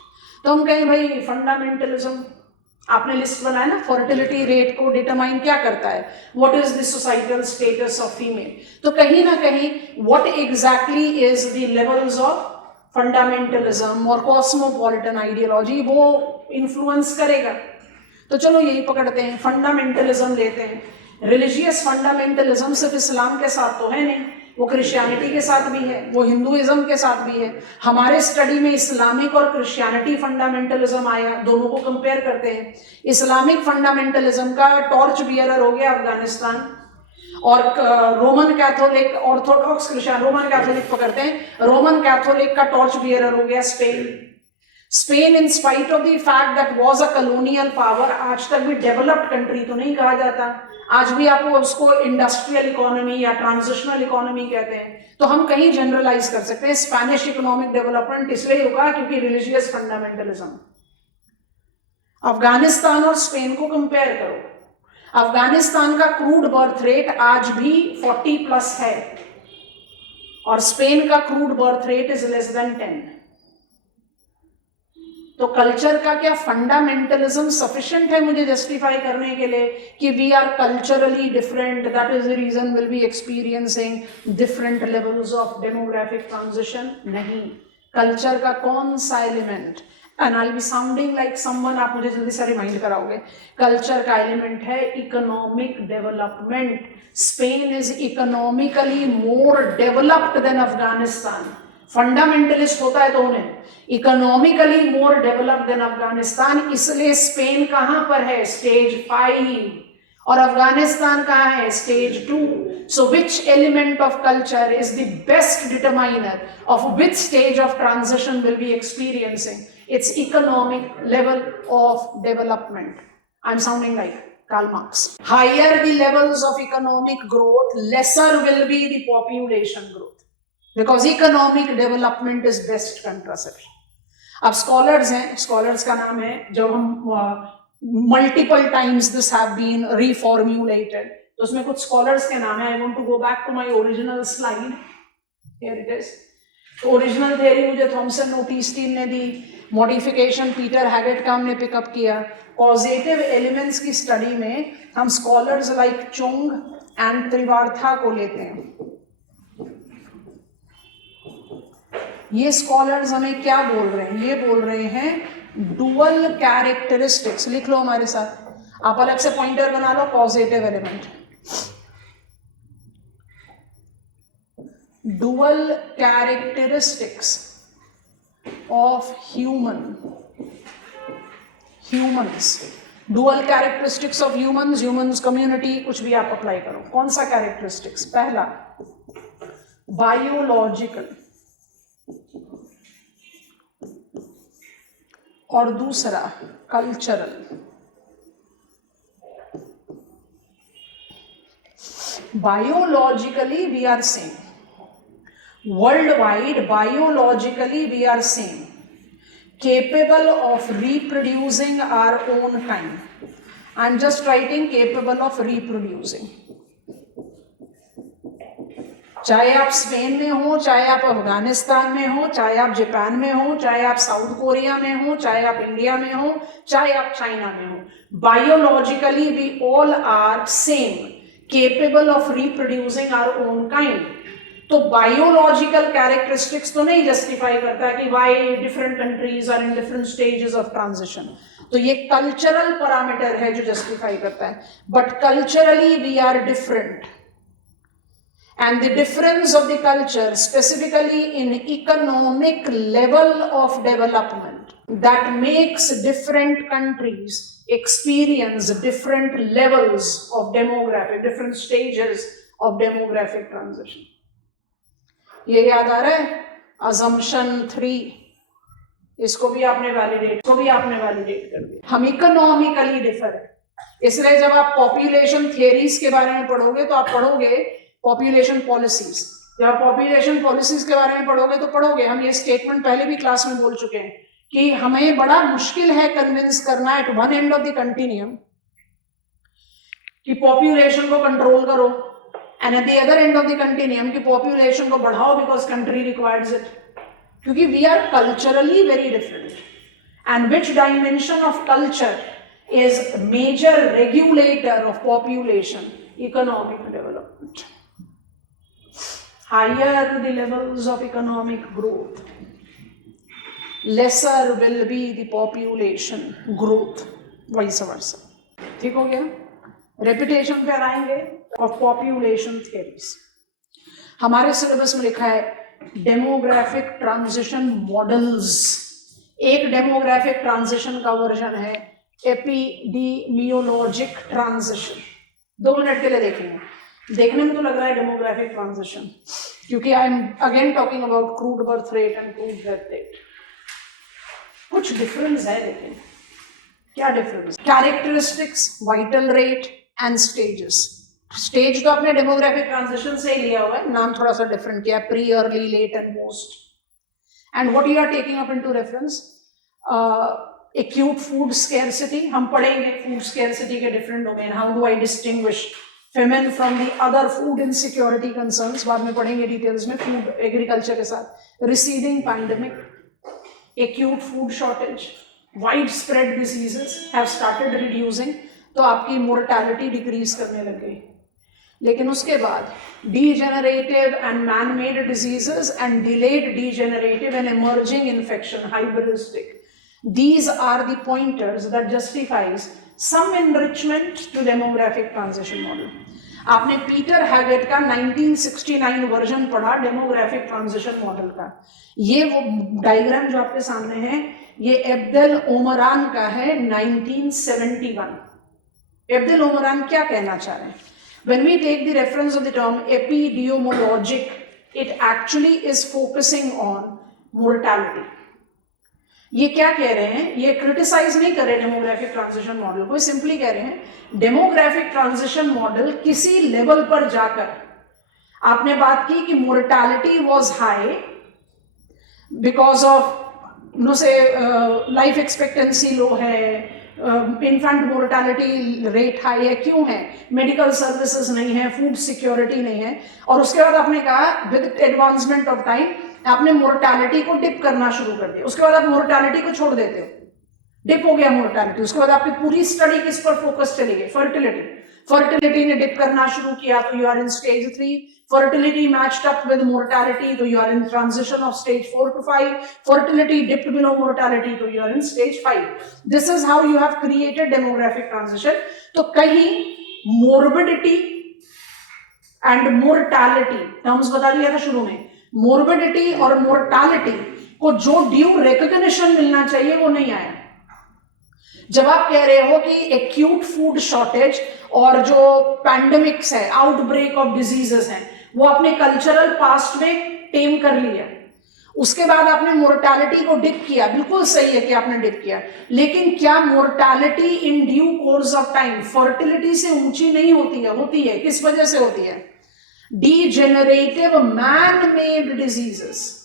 तो हम कहें भाई फंडामेंटलिज्म. आपने लिस्ट बनाया ना, फर्टिलिटी रेट को डिटरमाइन क्या करता है? What is the societal status of female. तो कहीं ना कहीं what exactly is the levels of fundamentalism और कॉस्मोपॉलिटन आइडियोलॉजी, वो इन्फ्लुएंस करेगा. तो चलो यही पकड़ते हैं, फंडामेंटलिज्म लेते हैं. रिलीजियस फंडामेंटलिज्म सिर्फ इस्लाम के साथ तो है नहीं, वो क्रिश्चियनिटी के साथ भी है, वो हिंदुइज्म के साथ भी है. हमारे स्टडी में इस्लामिक और क्रिश्चियनिटी फंडामेंटलिज्म आया, दोनों को कंपेयर करते हैं. इस्लामिक फंडामेंटलिज्म का टॉर्च बियरर हो गया अफगानिस्तान और Roman Catholic, Orthodox Christian, Roman Catholic पकड़ते हैं, रोमन कैथोलिक का टॉर्च बियरर हो गया Spain. Spain in spite of the fact that was a colonial power, आज तक भी डेवलप्ड कंट्री तो नहीं कहा जाता, आज भी आपको उसको इंडस्ट्रियल इकोनॉमी या ट्रांजिशनल इकोनॉमी कहते हैं। तो हम कहीं जनरलाइज कर सकते हैं, स्पेनिश इकोनॉमिक डेवलपमेंट इसलिए होगा क्योंकि रिलीजियस फंडामेंटलिज्म। अफगानिस्तान और स्पेन को कंपेयर करो, अफगानिस्तान का क्रूड बर्थ रेट आज भी 40+ है और स्पेन का crude birth rate is less then 10। तो कल्चर का क्या फंडामेंटलिज्म सफिशिएंट है मुझे जस्टिफाई करने के लिए कि we are culturally different, that is the reason will be experiencing different levels of demographic transition? नहीं। कल्चर का कौन सा element, and I will be sounding like someone, आप मुझे जल्दी से रिमाइंड कराओगे, कल्चर का एलिमेंट है economic development. Spain is economically more developed than Afghanistan. Fundamentalist होता है तो उन्हें economically more developed than Afghanistan, इसलिए स्पेन कहां पर है? स्टेज 5 और अफगानिस्तान कहां है? Stage 2। So which element of culture is the best determiner of which stage of transition will be experiencing its economic level of development? I'm sounding like Karl Marx. Higher the levels of economic growth, lesser will be the population growth, because economic development is best contraception. अब scholars हैं, scholars का नाम है, जब हम multiple times this have been reformulated, तो उसमें कुछ scholars के नाम है. I want to go back to my original slide. Here it is. तो ओरिजिनल थियरी मुझे थॉमसन नोटिस्टीन ने दी, मॉडिफिकेशन पीटर हैगेट का हमने पिकअप किया। कॉजेटिव एलिमेंट्स की स्टडी में हम स्कॉलर्स लाइक चोंग एंड त्रिवार्था को लेते हैं। ये स्कॉलर्स हमें क्या बोल रहे हैं? ये बोल रहे हैं डुअल कैरेक्टरिस्टिक्स, लिख लो हमारे साथ, आप अलग से पॉइंटर बना लो, causative element, dual characteristics of humans, dual characteristics of humans community, कुछ भी आप अप्लाई करो। कौन सा कैरेक्टरिस्टिक्स? पहला बायोलॉजिकल और दूसरा cultural. Biologically we are same, worldwide biologically we are same, capable of reproducing our own kind. I'm just writing capable of reproducing. चाहे आप स्पेन में हो, चाहे आप अफगानिस्तान में हो, चाहे आप जापान में हो, चाहे आप साउथ कोरिया में हो, चाहे आप इंडिया में हो, चाहे आप चाइना में हो, biologically we all are same, capable of reproducing our own kind. तो बायोलॉजिकल कैरेक्टरिस्टिक्स तो नहीं जस्टिफाई करता कि why different countries are in different stages of transition, तो ये कल्चरल पैरामीटर है जो जस्टिफाई करता है। But culturally we are different, and the difference of the culture specifically in economic level of development that makes different countries experience different levels of demographic, different stages of demographic transition. ये याद आ रहा है? assumption 3, इसको भी आपने validate कर दिया। हम इकोनॉमिकली डिफर है, इसलिए जब आप पॉपुलेशन थियरीज के बारे में पढ़ोगे तो आप पढ़ोगे पॉपुलेशन पॉलिसीज। जब आप पॉपुलेशन पॉलिसीज के बारे में पढ़ोगे तो पढ़ोगे, हम ये स्टेटमेंट पहले भी क्लास में बोल चुके हैं कि हमें बड़ा मुश्किल है कन्विंस करना at one end of the continuum कि पॉपुलेशन को कंट्रोल करो, and at the other end of the continuum कि पॉपुलेशन को बढ़ाओ बिकॉज कंट्री रिक्वायर्स इट, क्योंकि we are culturally very different. And which dimension of culture is major regulator of population? Economic development. Higher the levels of economic growth, lesser will be the population growth, vice versa. ठीक हो गया? Repetition पे आएंगे of population theories. हमारे syllabus में लिखा है demographic transition models. एक डेमोग्राफिक ट्रांजिशन का वर्जन है एपिडेमियोलॉजिक ट्रांजिशन। 2 मिनट के लिए देखेंगे। देखने में तो लग रहा है डेमोग्राफिक ट्रांजिशन, क्योंकि I am again talking about crude birth rate and crude death rate. कुछ डिफरेंस है, लेकिन क्या difference? Characteristics, vital rate and stages. Stage तो आपने डेमोग्राफिक ट्रांजिशन से ही लिया हुआ है, नाम थोड़ा सा डिफरेंट किया, pre, early, late and most. And what you are taking up into reference? Acute food scarcity. हम पढ़ेंगे फूड स्केर्सिटी के different domain, how do I distinguish famine from the other food insecurity concerns, बाद में पढ़ेंगे details में food agriculture के साथ. Receding pandemic, acute food shortage, widespread diseases have started reducing, तो आपकी मोर्टैलिटी डिक्रीज करने लग गई. लेकिन उसके बाद degenerative and man-made diseases and delayed degenerative and emerging infection, hybridistic, these are the pointers that justifies some enrichment to demographic transition model. आपने Peter Haggett का 1969 वर्जन पढ़ा डेमोग्राफिक ट्रांजिशन मॉडल का. ये वो डायग्राम जो आपके सामने है, ये एब्देल ओमरान का है 1971. एब्देल ओमरान क्या कहना चाह रहे हैं? When we take the reference of the term epidemiologic, it actually is focusing on mortality. ये क्या कह रहे हैं? ये क्रिटिसाइज नहीं कर रहे डेमोग्राफिक ट्रांजिशन मॉडल को, सिंपली कह रहे हैं डेमोग्राफिक ट्रांजिशन मॉडल किसी लेवल पर जाकर, आपने बात की कि mortality was high because of no से लाइफ एक्सपेक्टेंसी लो है, इन्फेंट मोर्टालिटी रेट हाई है. क्यों है? मेडिकल सर्विसेज नहीं है, फूड सिक्योरिटी नहीं है. और उसके बाद आपने कहा विद एडवांसमेंट ऑफ टाइम आपने मोर्टालिटी को डिप करना शुरू कर दिया. उसके बाद आप मोर्टालिटी को छोड़ देते हो, डिप हो गया मोर्टालिटी. उसके बाद आपकी पूरी स्टडी किस पर फोकस चली गई? फर्टिलिटी. फर्टिलिटी ने डिप करना शुरू किया तो you are in stage 3. Fertility matched up with mortality तो you are in transition of stage 4 to 5. Fertility dipped below mortality तो you are in stage 5. This is how you have created demographic transition. तो कहीं morbidity and mortality terms बता दिया था शुरू में. Morbidity और मोर्टालिटी को जो ड्यू रिकॉग्निशन मिलना चाहिए वो नहीं आया. जब आप कह रहे हो कि एक्यूट फूड शॉर्टेज और जो पैंडेमिक्स है, आउटब्रेक ऑफ डिजीजेस हैं, वो आपने कल्चरल पास्ट में टेम कर लिया. उसके बाद आपने मोर्टालिटी को डिप किया. बिल्कुल सही है कि आपने डिप किया, लेकिन क्या mortality in due course of time fertility से ऊंची नहीं होती है? होती है. किस वजह से होती है? Degenerative man made diseases.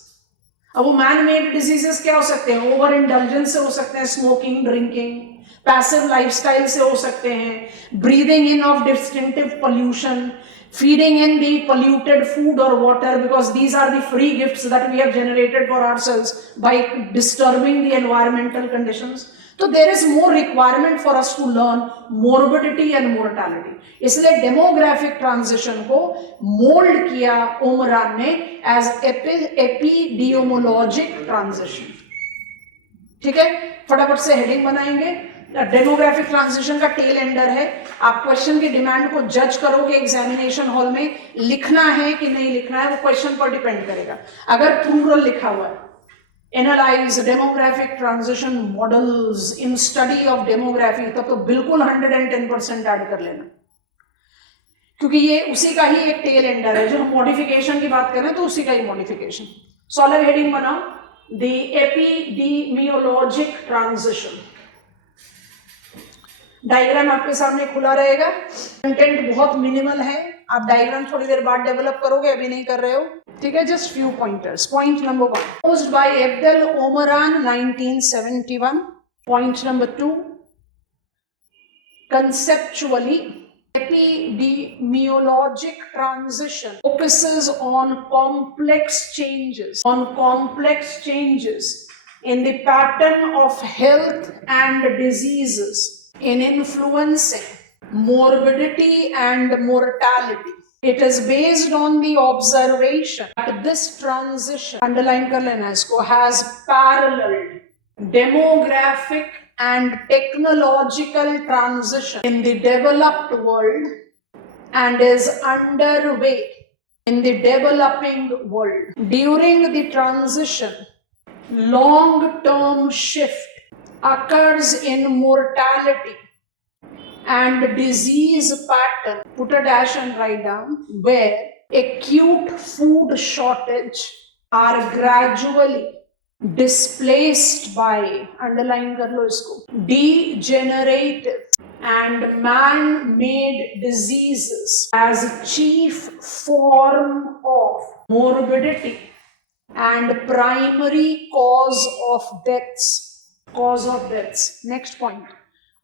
अब वो मैन मेड डिजीजेस क्या हो सकते हैं? ओवर इंडल्जेंस से हो सकते हैं, स्मोकिंग, ड्रिंकिंग, पैसिव लाइफस्टाइल से हो सकते हैं, breathing in of distinctive pollution, feeding in the polluted food or water, because these are the free gifts that we have generated for ourselves by disturbing the environmental conditions. So there is more requirement for us to learn morbidity and mortality. इसलिए demographic transition को mold किया ओमरान ने as epidemiologic transition. ठीक है, फटाफट से heading बनाएंगे. Demographic transition का टेल एंडर है. आप क्वेश्चन की डिमांड को जज करोगे एग्जामिनेशन हॉल में, लिखना है कि नहीं लिखना है वो क्वेश्चन पर डिपेंड करेगा. अगर प्लूरल लिखा हुआ है, analyse demographic transition models in study of demography, तब तो बिल्कुल 110% ऐड कर लेना, क्योंकि ये उसी का ही एक टेल एंडर है. जो हम मॉडिफिकेशन की बात कर रहे हैं तो उसी का ही मॉडिफिकेशन. सॉल्व हेडिंग बनाओ, द एपिडेमियोलॉजिक ट्रांजिशन. डायग्राम आपके सामने खुला रहेगा. कंटेंट बहुत मिनिमल है, आप डायग्राम थोड़ी देर बाद डेवलप करोगे, अभी नहीं कर रहे हो. ठीक है, just few pointers. Point number 1, proposed by Abdel Omaran 1971. Point number 2, conceptually epidemiologic transition focuses on complex changes in the pattern of health and diseases in influencing morbidity and mortality. It is based on the observation that this transition, underline kar lena isko, has paralleled demographic and technological transition in the developed world and is underway in the developing world. During the transition, long-term shift occurs in mortality and disease pattern, put a dash and write down, where acute food shortage are gradually displaced by, underline कर लो इसको, degenerative and man-made diseases as chief form of morbidity and primary cause of deaths. Next point.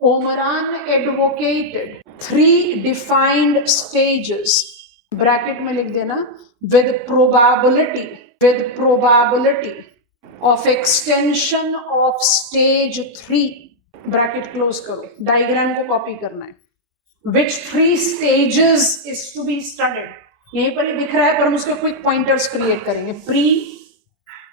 Omaran advocated 3 defined stages, bracket में लिख देना, with probability of extension of stage 3, bracket close करो, diagram को copy करना है. Which 3 stages is to be studied? यहीं पर ही दिख रहा है, पर हम उसके क्विक पॉइंटर्स क्रिएट करेंगे. Pre,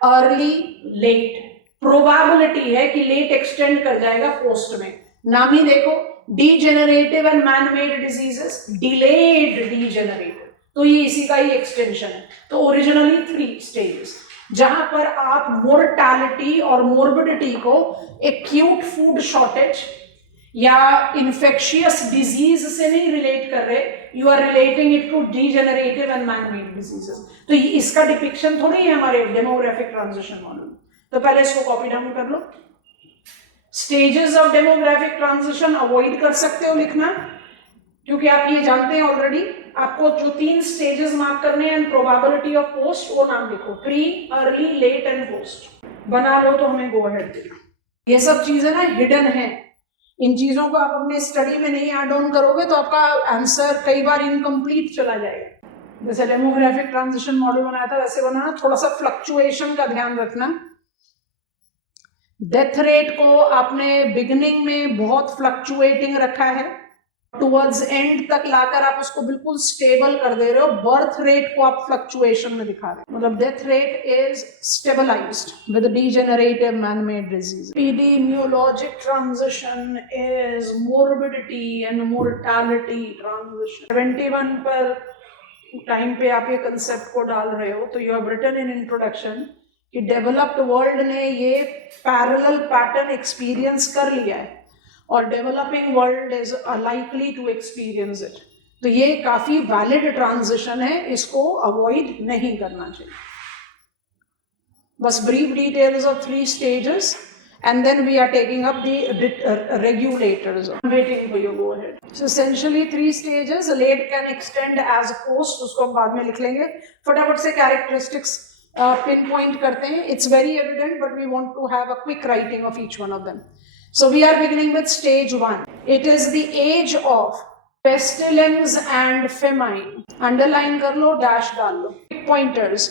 early, late. प्रोबेबिलिटी है कि लेट एक्सटेंड कर जाएगा पोस्ट में. नाम ही देखो, degenerative and man made diseases, delayed degenerative, तो ये इसी का ही एक्सटेंशन है. तो ओरिजिनली 3 स्टेजेस, जहां पर आप मोर्टालिटी और मोर्बिडिटी को एक्यूट फूड शॉर्टेज या इन्फेक्शियस डिजीज से नहीं रिलेट कर रहे, you are relating it to degenerative and man made diseases. तो इसका डिपिक्शन थोड़ी है हमारे डेमोग्राफिक ट्रांजिशन मॉडल. तो पहले इसको कॉपी डाउन कर लो. Stages of demographic transition avoid कर सकते हो लिखना, क्योंकि आप ये जानते हैं ऑलरेडी. आपको जो 3 स्टेजेस मार्क करने हैं, प्रोबेबिलिटी ऑफ पोस्ट, वो नाम लिखो, pre, early, late and post. बना लो तो हमें गो अहेड देना. ये सब चीजें ना हिडन है. इन चीजों को आप अपने स्टडी में नहीं ऐड ऑन करोगे तो आपका आंसर कई बार इनकम्प्लीट चला जाएगा. जैसे डेमोग्राफिक ट्रांजिशन मॉडल बनाया था वैसे बनाना. थोड़ा सा फ्लक्चुएशन का ध्यान रखना. डेथ रेट को आपने बिगिनिंग में बहुत फ्लक्चुएटिंग रखा है, टुवर्ड्स एंड तक लाकर आप उसको बिल्कुल स्टेबल कर दे रहे हो. बर्थ रेट को आप फ्लक्चुएशन में दिखा रहे हो. मतलब death rate is stabilized with degenerative man made disease. Epidemiologic transition is morbidity and mortality transition. 71 पर टाइम पे आप ये कंसेप्ट को डाल रहे हो, तो you have written in introduction कि डेवलप्ड वर्ल्ड ने ये पैरेलल पैटर्न एक्सपीरियंस कर लिया है और developing world is likely to experience it. तो ये काफी वैलिड ट्रांजिशन है, इसको अवॉइड नहीं करना चाहिए. बस brief details of 3 stages and then we are taking up the regulators. I'm waiting for you, go ahead. So essentially 3 stages. Late can extend as post, उसको हम बाद में लिख लेंगे. फटाफट से characteristics pinpoint करते हैं. It's very evident, but we want to have a quick writing of each one of them. So we are beginning with stage 1. It is the age of pestilence and famine. Underline कर लो, dash डाल लो. Pointers.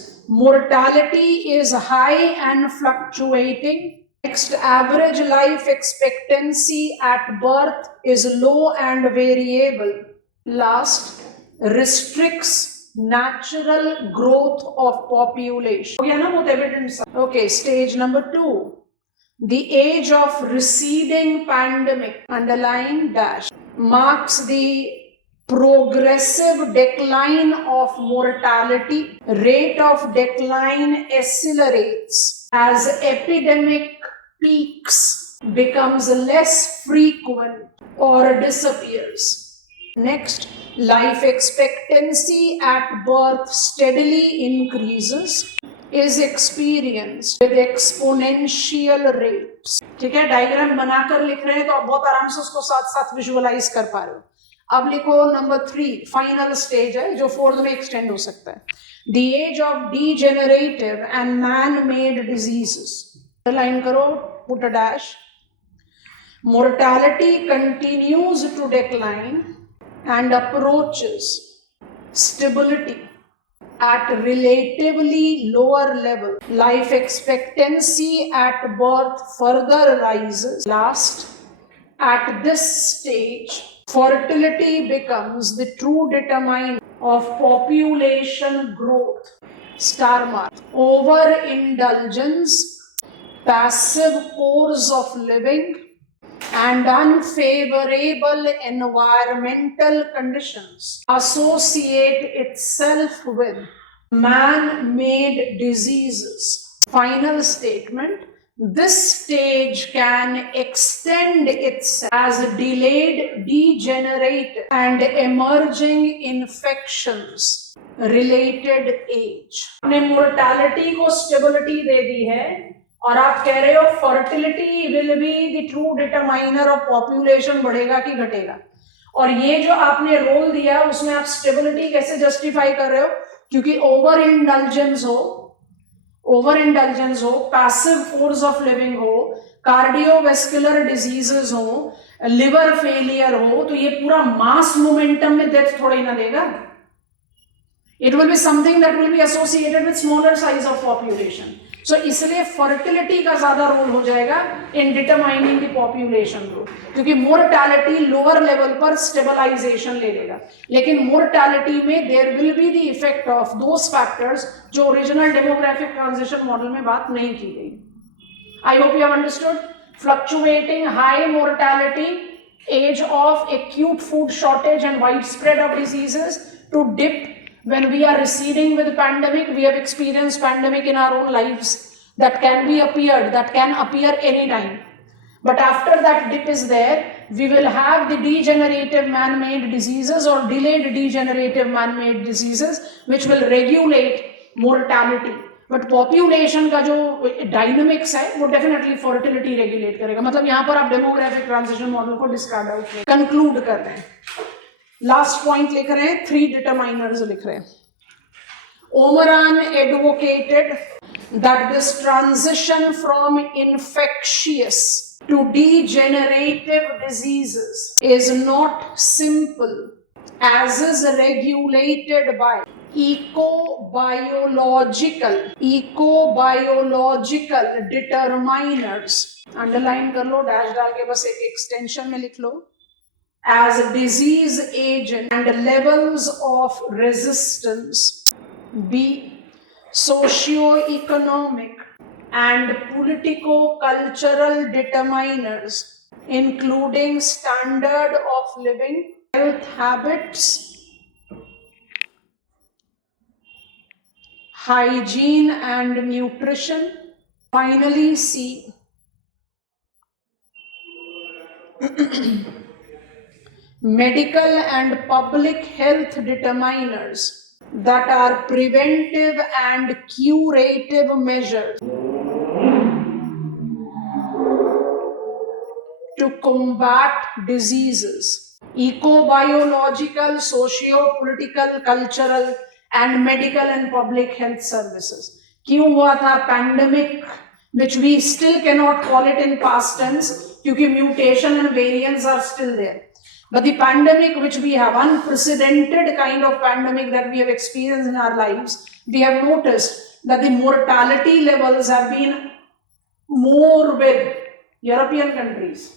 Mortality is high and fluctuating. Next, average life expectancy at birth is low and variable. Last, restricts natural growth of population. Okay, na both evidence. Okay, stage number 2. The age of receding pandemic, underline dash, marks the progressive decline of mortality. Rate of decline accelerates as epidemic peaks becomes less frequent or disappears. Next, life expectancy at birth steadily increases, is experienced with exponential rates. ठीक है, diagram बनाकर लिख रहे हैं तो आप बहुत आराम से उसको साथ साथ विजुअलाइज कर पा रहे हो. अब लिखो नंबर 3, फाइनल स्टेज है जो 4th में एक्सटेंड हो सकता है. The age of degenerative and man-made diseases. Line करो, put a dash. Mortality continues to decline and approaches stability at relatively lower level. Life expectancy at birth further rises. Last, at this stage, fertility becomes the true determinant of population growth. Star mark. Overindulgence, passive course of living, and unfavorable environmental conditions associate itself with man-made diseases. Final statement. This stage can extend itself as delayed degenerate and emerging infections related age. आपने mortality को stability दे दी है और आप कह रहे हो fertility will be the true determiner of population बढ़ेगा कि घटेगा, और ये जो आपने रोल दिया उसमें आप स्टेबिलिटी कैसे जस्टिफाई कर रहे हो? क्योंकि ओवर इंडल्जेंस हो, पैसिव फोर्स ऑफ लिविंग हो, कार्डियोवेस्कुलर डिजीजेस हो, लिवर फेलियर हो, तो ये पूरा मास मोमेंटम में डेथ थोड़ा ही ना देगा. It will be something that will be associated with smaller size of population. So इसलिए fertility का ज्यादा रोल हो जाएगा in determining the population growth, क्योंकि mortality lower level पर stabilization ले लेगा, लेकिन mortality में there will be the effect of those factors जो original demographic transition model में बात नहीं की गई. I hope you have understood. Fluctuating high mortality, age of acute food shortage and widespread of diseases, to dip when we are receding with pandemic. We have experienced pandemic in our own lives that can appear anytime. But after that dip is there, we will have the degenerative man-made diseases or delayed degenerative man-made diseases which will regulate mortality. But population का जो dynamics है वो definitely fertility regulate करेगा. मतलब यहाँ पर आप demographic transition model को discard out conclude कर रहे हैं. लास्ट पॉइंट लिख रहे हैं, 3 डिटरमाइनर्स लिख रहे हैं. Omran advocated that this transition from infectious to degenerative diseases is not simple as is regulated by ecobiological determiners. Underline कर लो, डैश डाल के बस एक एक्सटेंशन में लिख लो. As disease agent and levels of resistance, B, socio-economic and politico-cultural determiners, including standard of living, health habits, hygiene and nutrition. Finally, C, medical and public health determiners that are preventive and curative measures to combat diseases. Ecobiological, socio-political, cultural and medical and public health services. क्यों हुआ था pandemic, which we still cannot call it in past tense क्योंकि mutation and variants are still there. But the pandemic which we have, unprecedented kind of pandemic that we have experienced in our lives, we have noticed that the mortality levels have been more with European countries.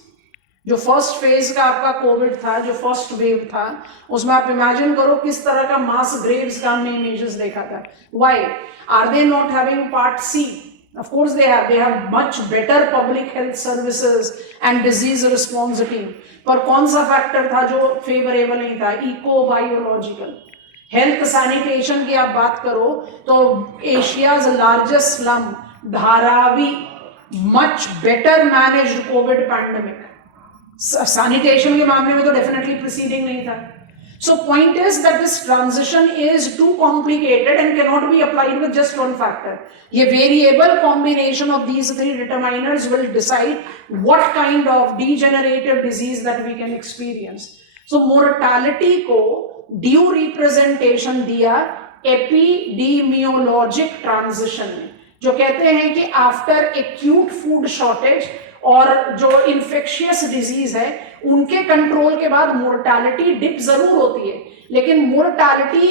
जो first phase का आपका Covid था, जो first wave था, उसमें आप imagine करो किस तरह का मास ग्रेव्स का हमने इमेजेस देखा था. Why? Are they not having part C? Of course they have much better public health services and disease response team. पर कौन सा फैक्टर था जो फेवरेबल नहीं था? इकोबायोलॉजिकल. हेल्थ सैनिटेशन की आप बात करो तो Asia's largest slum Dharavi much better managed Covid pandemic. Sanitation के मामले में तो डेफिनेटली प्रीसीडिंग नहीं था. So point is that this transition is too complicated and cannot be applied with just one factor. ये variable combination of these 3 determiners will decide what kind of degenerative disease that we can experience. So mortality को due representation दिया epidemiologic transition में, जो कहते हैं कि after acute food shortage और जो इन्फेक्शियस डिजीज है उनके कंट्रोल के बाद मोर्टालिटी डिप जरूर होती है, लेकिन mortality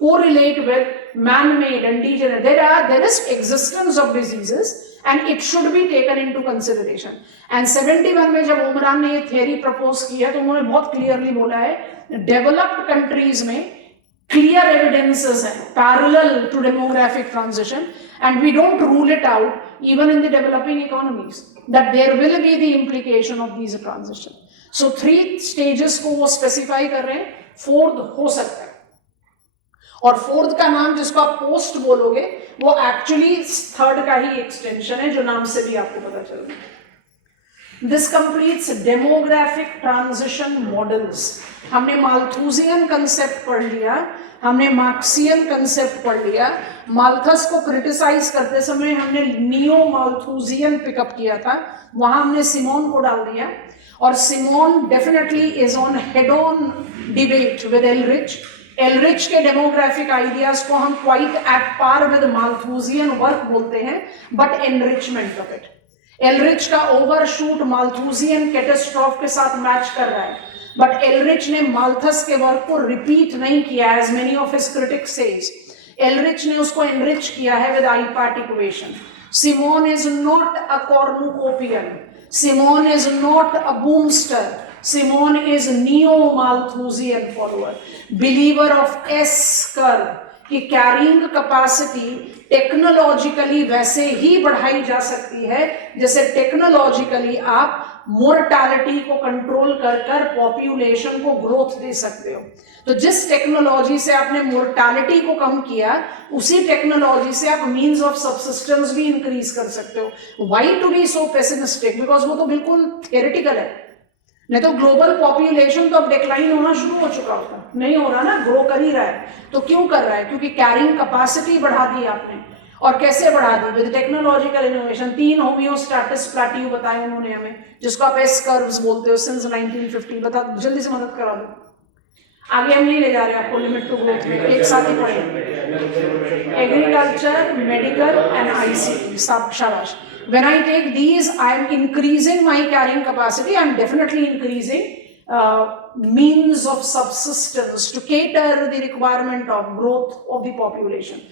correlate with man made and degenerative. There is existence of diseases and it should be taken into consideration. And 71 में जब उमरान ने ये थियरी प्रपोज किया तो उन्होंने बहुत क्लियरली बोला है डेवलप्ड कंट्रीज में clear evidences हैं parallel to demographic transition, and we don't rule it out even in the developing economies that there will be the implication of these transition. So 3 stages को वो specify कर रहे हैं, 4th हो सकता है. और फोर्थ का नाम जिसको आप पोस्ट बोलोगे वो एक्चुअली थर्ड का ही एक्सटेंशन है, जो नाम से भी आपको पता चल रहा है। This completes demographic transition models. हमने माल्थूजियन कंसेप्ट पढ़ लिया, हमने मार्क्सियन कंसेप्ट पढ़ लिया। माल्थस को क्रिटिसाइज करते समय हमने नियो माल्थूजियन पिकअप किया था, वहां हमने सिमोन को डाल दिया, और Simon definitely is on head on debate with Ehrlich. Ehrlich के डेमोग्राफिक आइडियाज को हम quite at par with Malthusian work बोलते हैं, but enrichment of it. Ehrlich का ओवरशूट माल्थूजियन कैटास्ट्रॉफ के साथ मैच कर रहा है, बट एलरिच ने माल्थस के वर्क को रिपीट नहीं किया as many of his critics says. Ehrlich ने उसको एनरिच किया है with IPAT equation. Simon is not a cornucopian, Simon is not a boomster. Simon is neo-Malthusian follower, believer of S curve, कि carrying capacity technologically वैसे ही बढ़ाई जा सकती है जैसे टेक्नोलॉजिकली आप मोर्टालिटी को कंट्रोल कर कर पॉपुलेशन को ग्रोथ दे सकते हो। तो जिस टेक्नोलॉजी से आपने मोर्टालिटी को कम किया, उसी टेक्नोलॉजी से आप मीन्स ऑफ सबसिस्टेंस भी इंक्रीज कर सकते हो। Why to be so pessimistic? Because वो तो बिल्कुल थियोरेटिकल है। नहीं तो ग्लोबल पॉपुलेशन तो अब डिक्लाइन होना शुरू हो चुका होता, नहीं हो रहा ना, ग्रो कर ही रहा है। तो क्यों कर रहा है? क्योंकि कैरिंग कैपेसिटी बढ़ा दी आपने। और कैसे बढ़ा दी? With technological innovation. 3 homeostatic plateau बताए उन्होंने हमें, जिसको आप एस कर्व्स बोलते हो, सिंस 1950। बता, जल्दी से मदद करा दो। आगे हम नहीं ले जा रहे आपको लिमिट टू ग्रोथ में, एक साथ ही पढ़ेंगे। Agriculture, medical and ICT. शाबाश। When I take these, I am increasing my carrying capacity. I am definitely increasing means of subsistence to cater the requirement of growth of the population.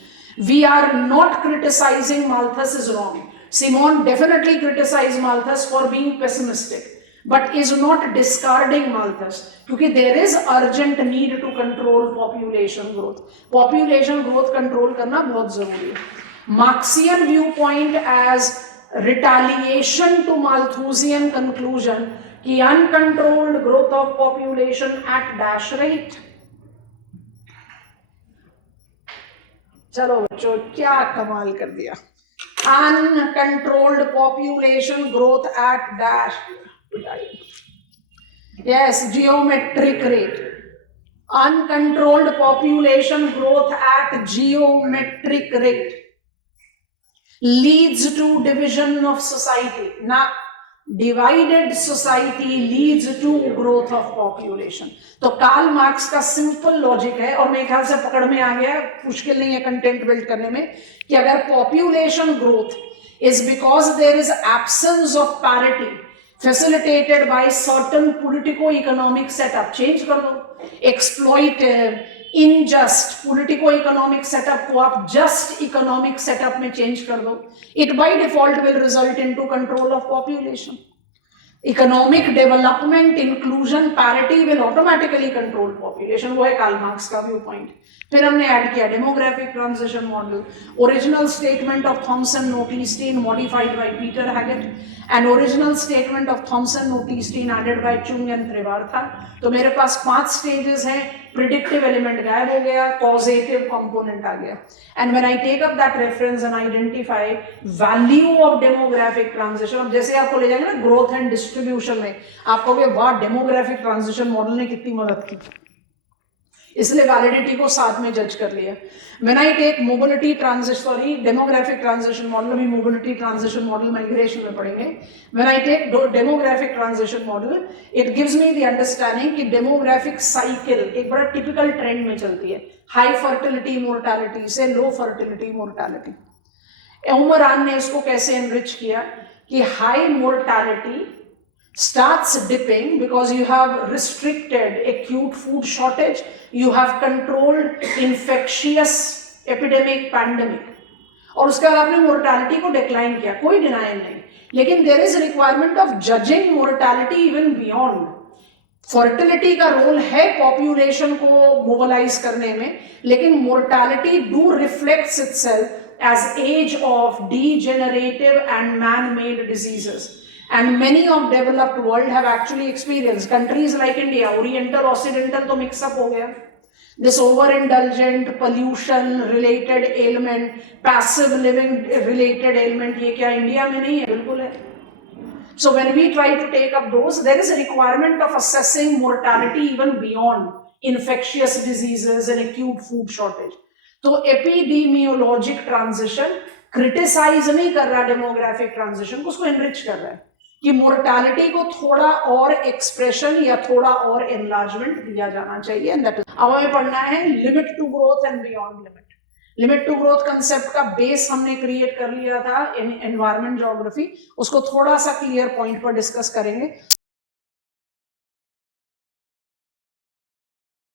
We are not criticizing Malthus is wrong. Simon definitely criticized Malthus for being pessimistic, but is not discarding Malthus, because there is urgent need to control population growth. Population growth control करना बहुत जरूरी है. Marxian viewpoint as retaliation to Malthusian conclusion कि uncontrolled growth of population at dash rate. चलो बच्चों, क्या कमाल कर दिया. Uncontrolled population growth at dash. Yes, geometric rate. Uncontrolled population growth at geometric rate leads to division of society. Now, divided society leads to growth of population. तो Karl Marx का simple logic है, और मेरे ख्याल से पकड़ में आ गया, मुश्किल नहीं है कंटेंट बिल्ड करने में, कि अगर population growth is because there is absence of parity facilitated by certain politico-economic setup, change कर दो. exploitive, unjust politico economic setup को आप जस्ट इकोनॉमिक सेटअप में चेंज कर दो, it by default will result into control of population. Economic development, inclusion, parity will automatically control population. वो है Karl Marx का व्यू पॉइंट. फिर हमने ऐड किया demographic transition model, original statement of Thompson Notestein modified by Peter Haggett, and original statement of Thompson Notestein added by Chung and Trewartha. तो मेरे पास 5 stages हैं. Predictive element गायब हो गया, कॉजेटिव कंपोनेंट आ गया. And when I take up that reference and identify value of demographic transition, अब जैसे आपको ले जाएंगे ना ग्रोथ एंड डिस्ट्रीब्यूशन में, आपको भी वाह डेमोग्राफिक ट्रांजिशन मॉडल ने कितनी मदद की, इसलिए वैलिडिटी को साथ में जज कर लिया. When I take mobility transition, demographic transition model, अभी मोबिलिटी ट्रांजिशन मॉडल माइग्रेशन में पढ़ेंगे. When I take demographic transition model, it gives me the understanding कि डेमोग्राफिक साइकिल एक बड़ा टिपिकल ट्रेंड में चलती है, हाई फर्टिलिटी मोर्टालिटी से लो फर्टिलिटी मोर्टालिटी. उमरान ने इसको कैसे एनरिच किया कि high mortality starts dipping because you have restricted acute food shortage, you have controlled infectious epidemic pandemic, और उसके बाद आपने मोर्टालिटी को डिक्लाइन किया, कोई डिनायल नहीं. लेकिन there is requirement of judging mortality even beyond. Fertility का रोल है पॉपुलेशन को मोबिलाइज करने में, लेकिन mortality do reflects itself as age of degenerative and man made diseases. And many of developed world have actually experienced, countries like India, Oriental, Occidental तो mix up हो गया. This overindulgent pollution related ailment, passive living related ailment, ये क्या India में नहीं है? बिल्कुल है. So when we try to take up those, there is a requirement of assessing mortality even beyond infectious diseases and acute food shortage. तो epidemiologic transition criticize नहीं कर रहा demographic transition को, उसको enrich कर रहा है कि मोर्टालिटी को थोड़ा और एक्सप्रेशन या थोड़ा और एनलार्जमेंट दिया जाना चाहिए. एंड दैट इज अब हमें पढ़ना है limit to growth and beyond limit. Limit to growth concept का बेस हमने क्रिएट कर लिया था इन एनवायरमेंट ज्योग्राफी, उसको थोड़ा सा क्लियर पॉइंट पर डिस्कस करेंगे.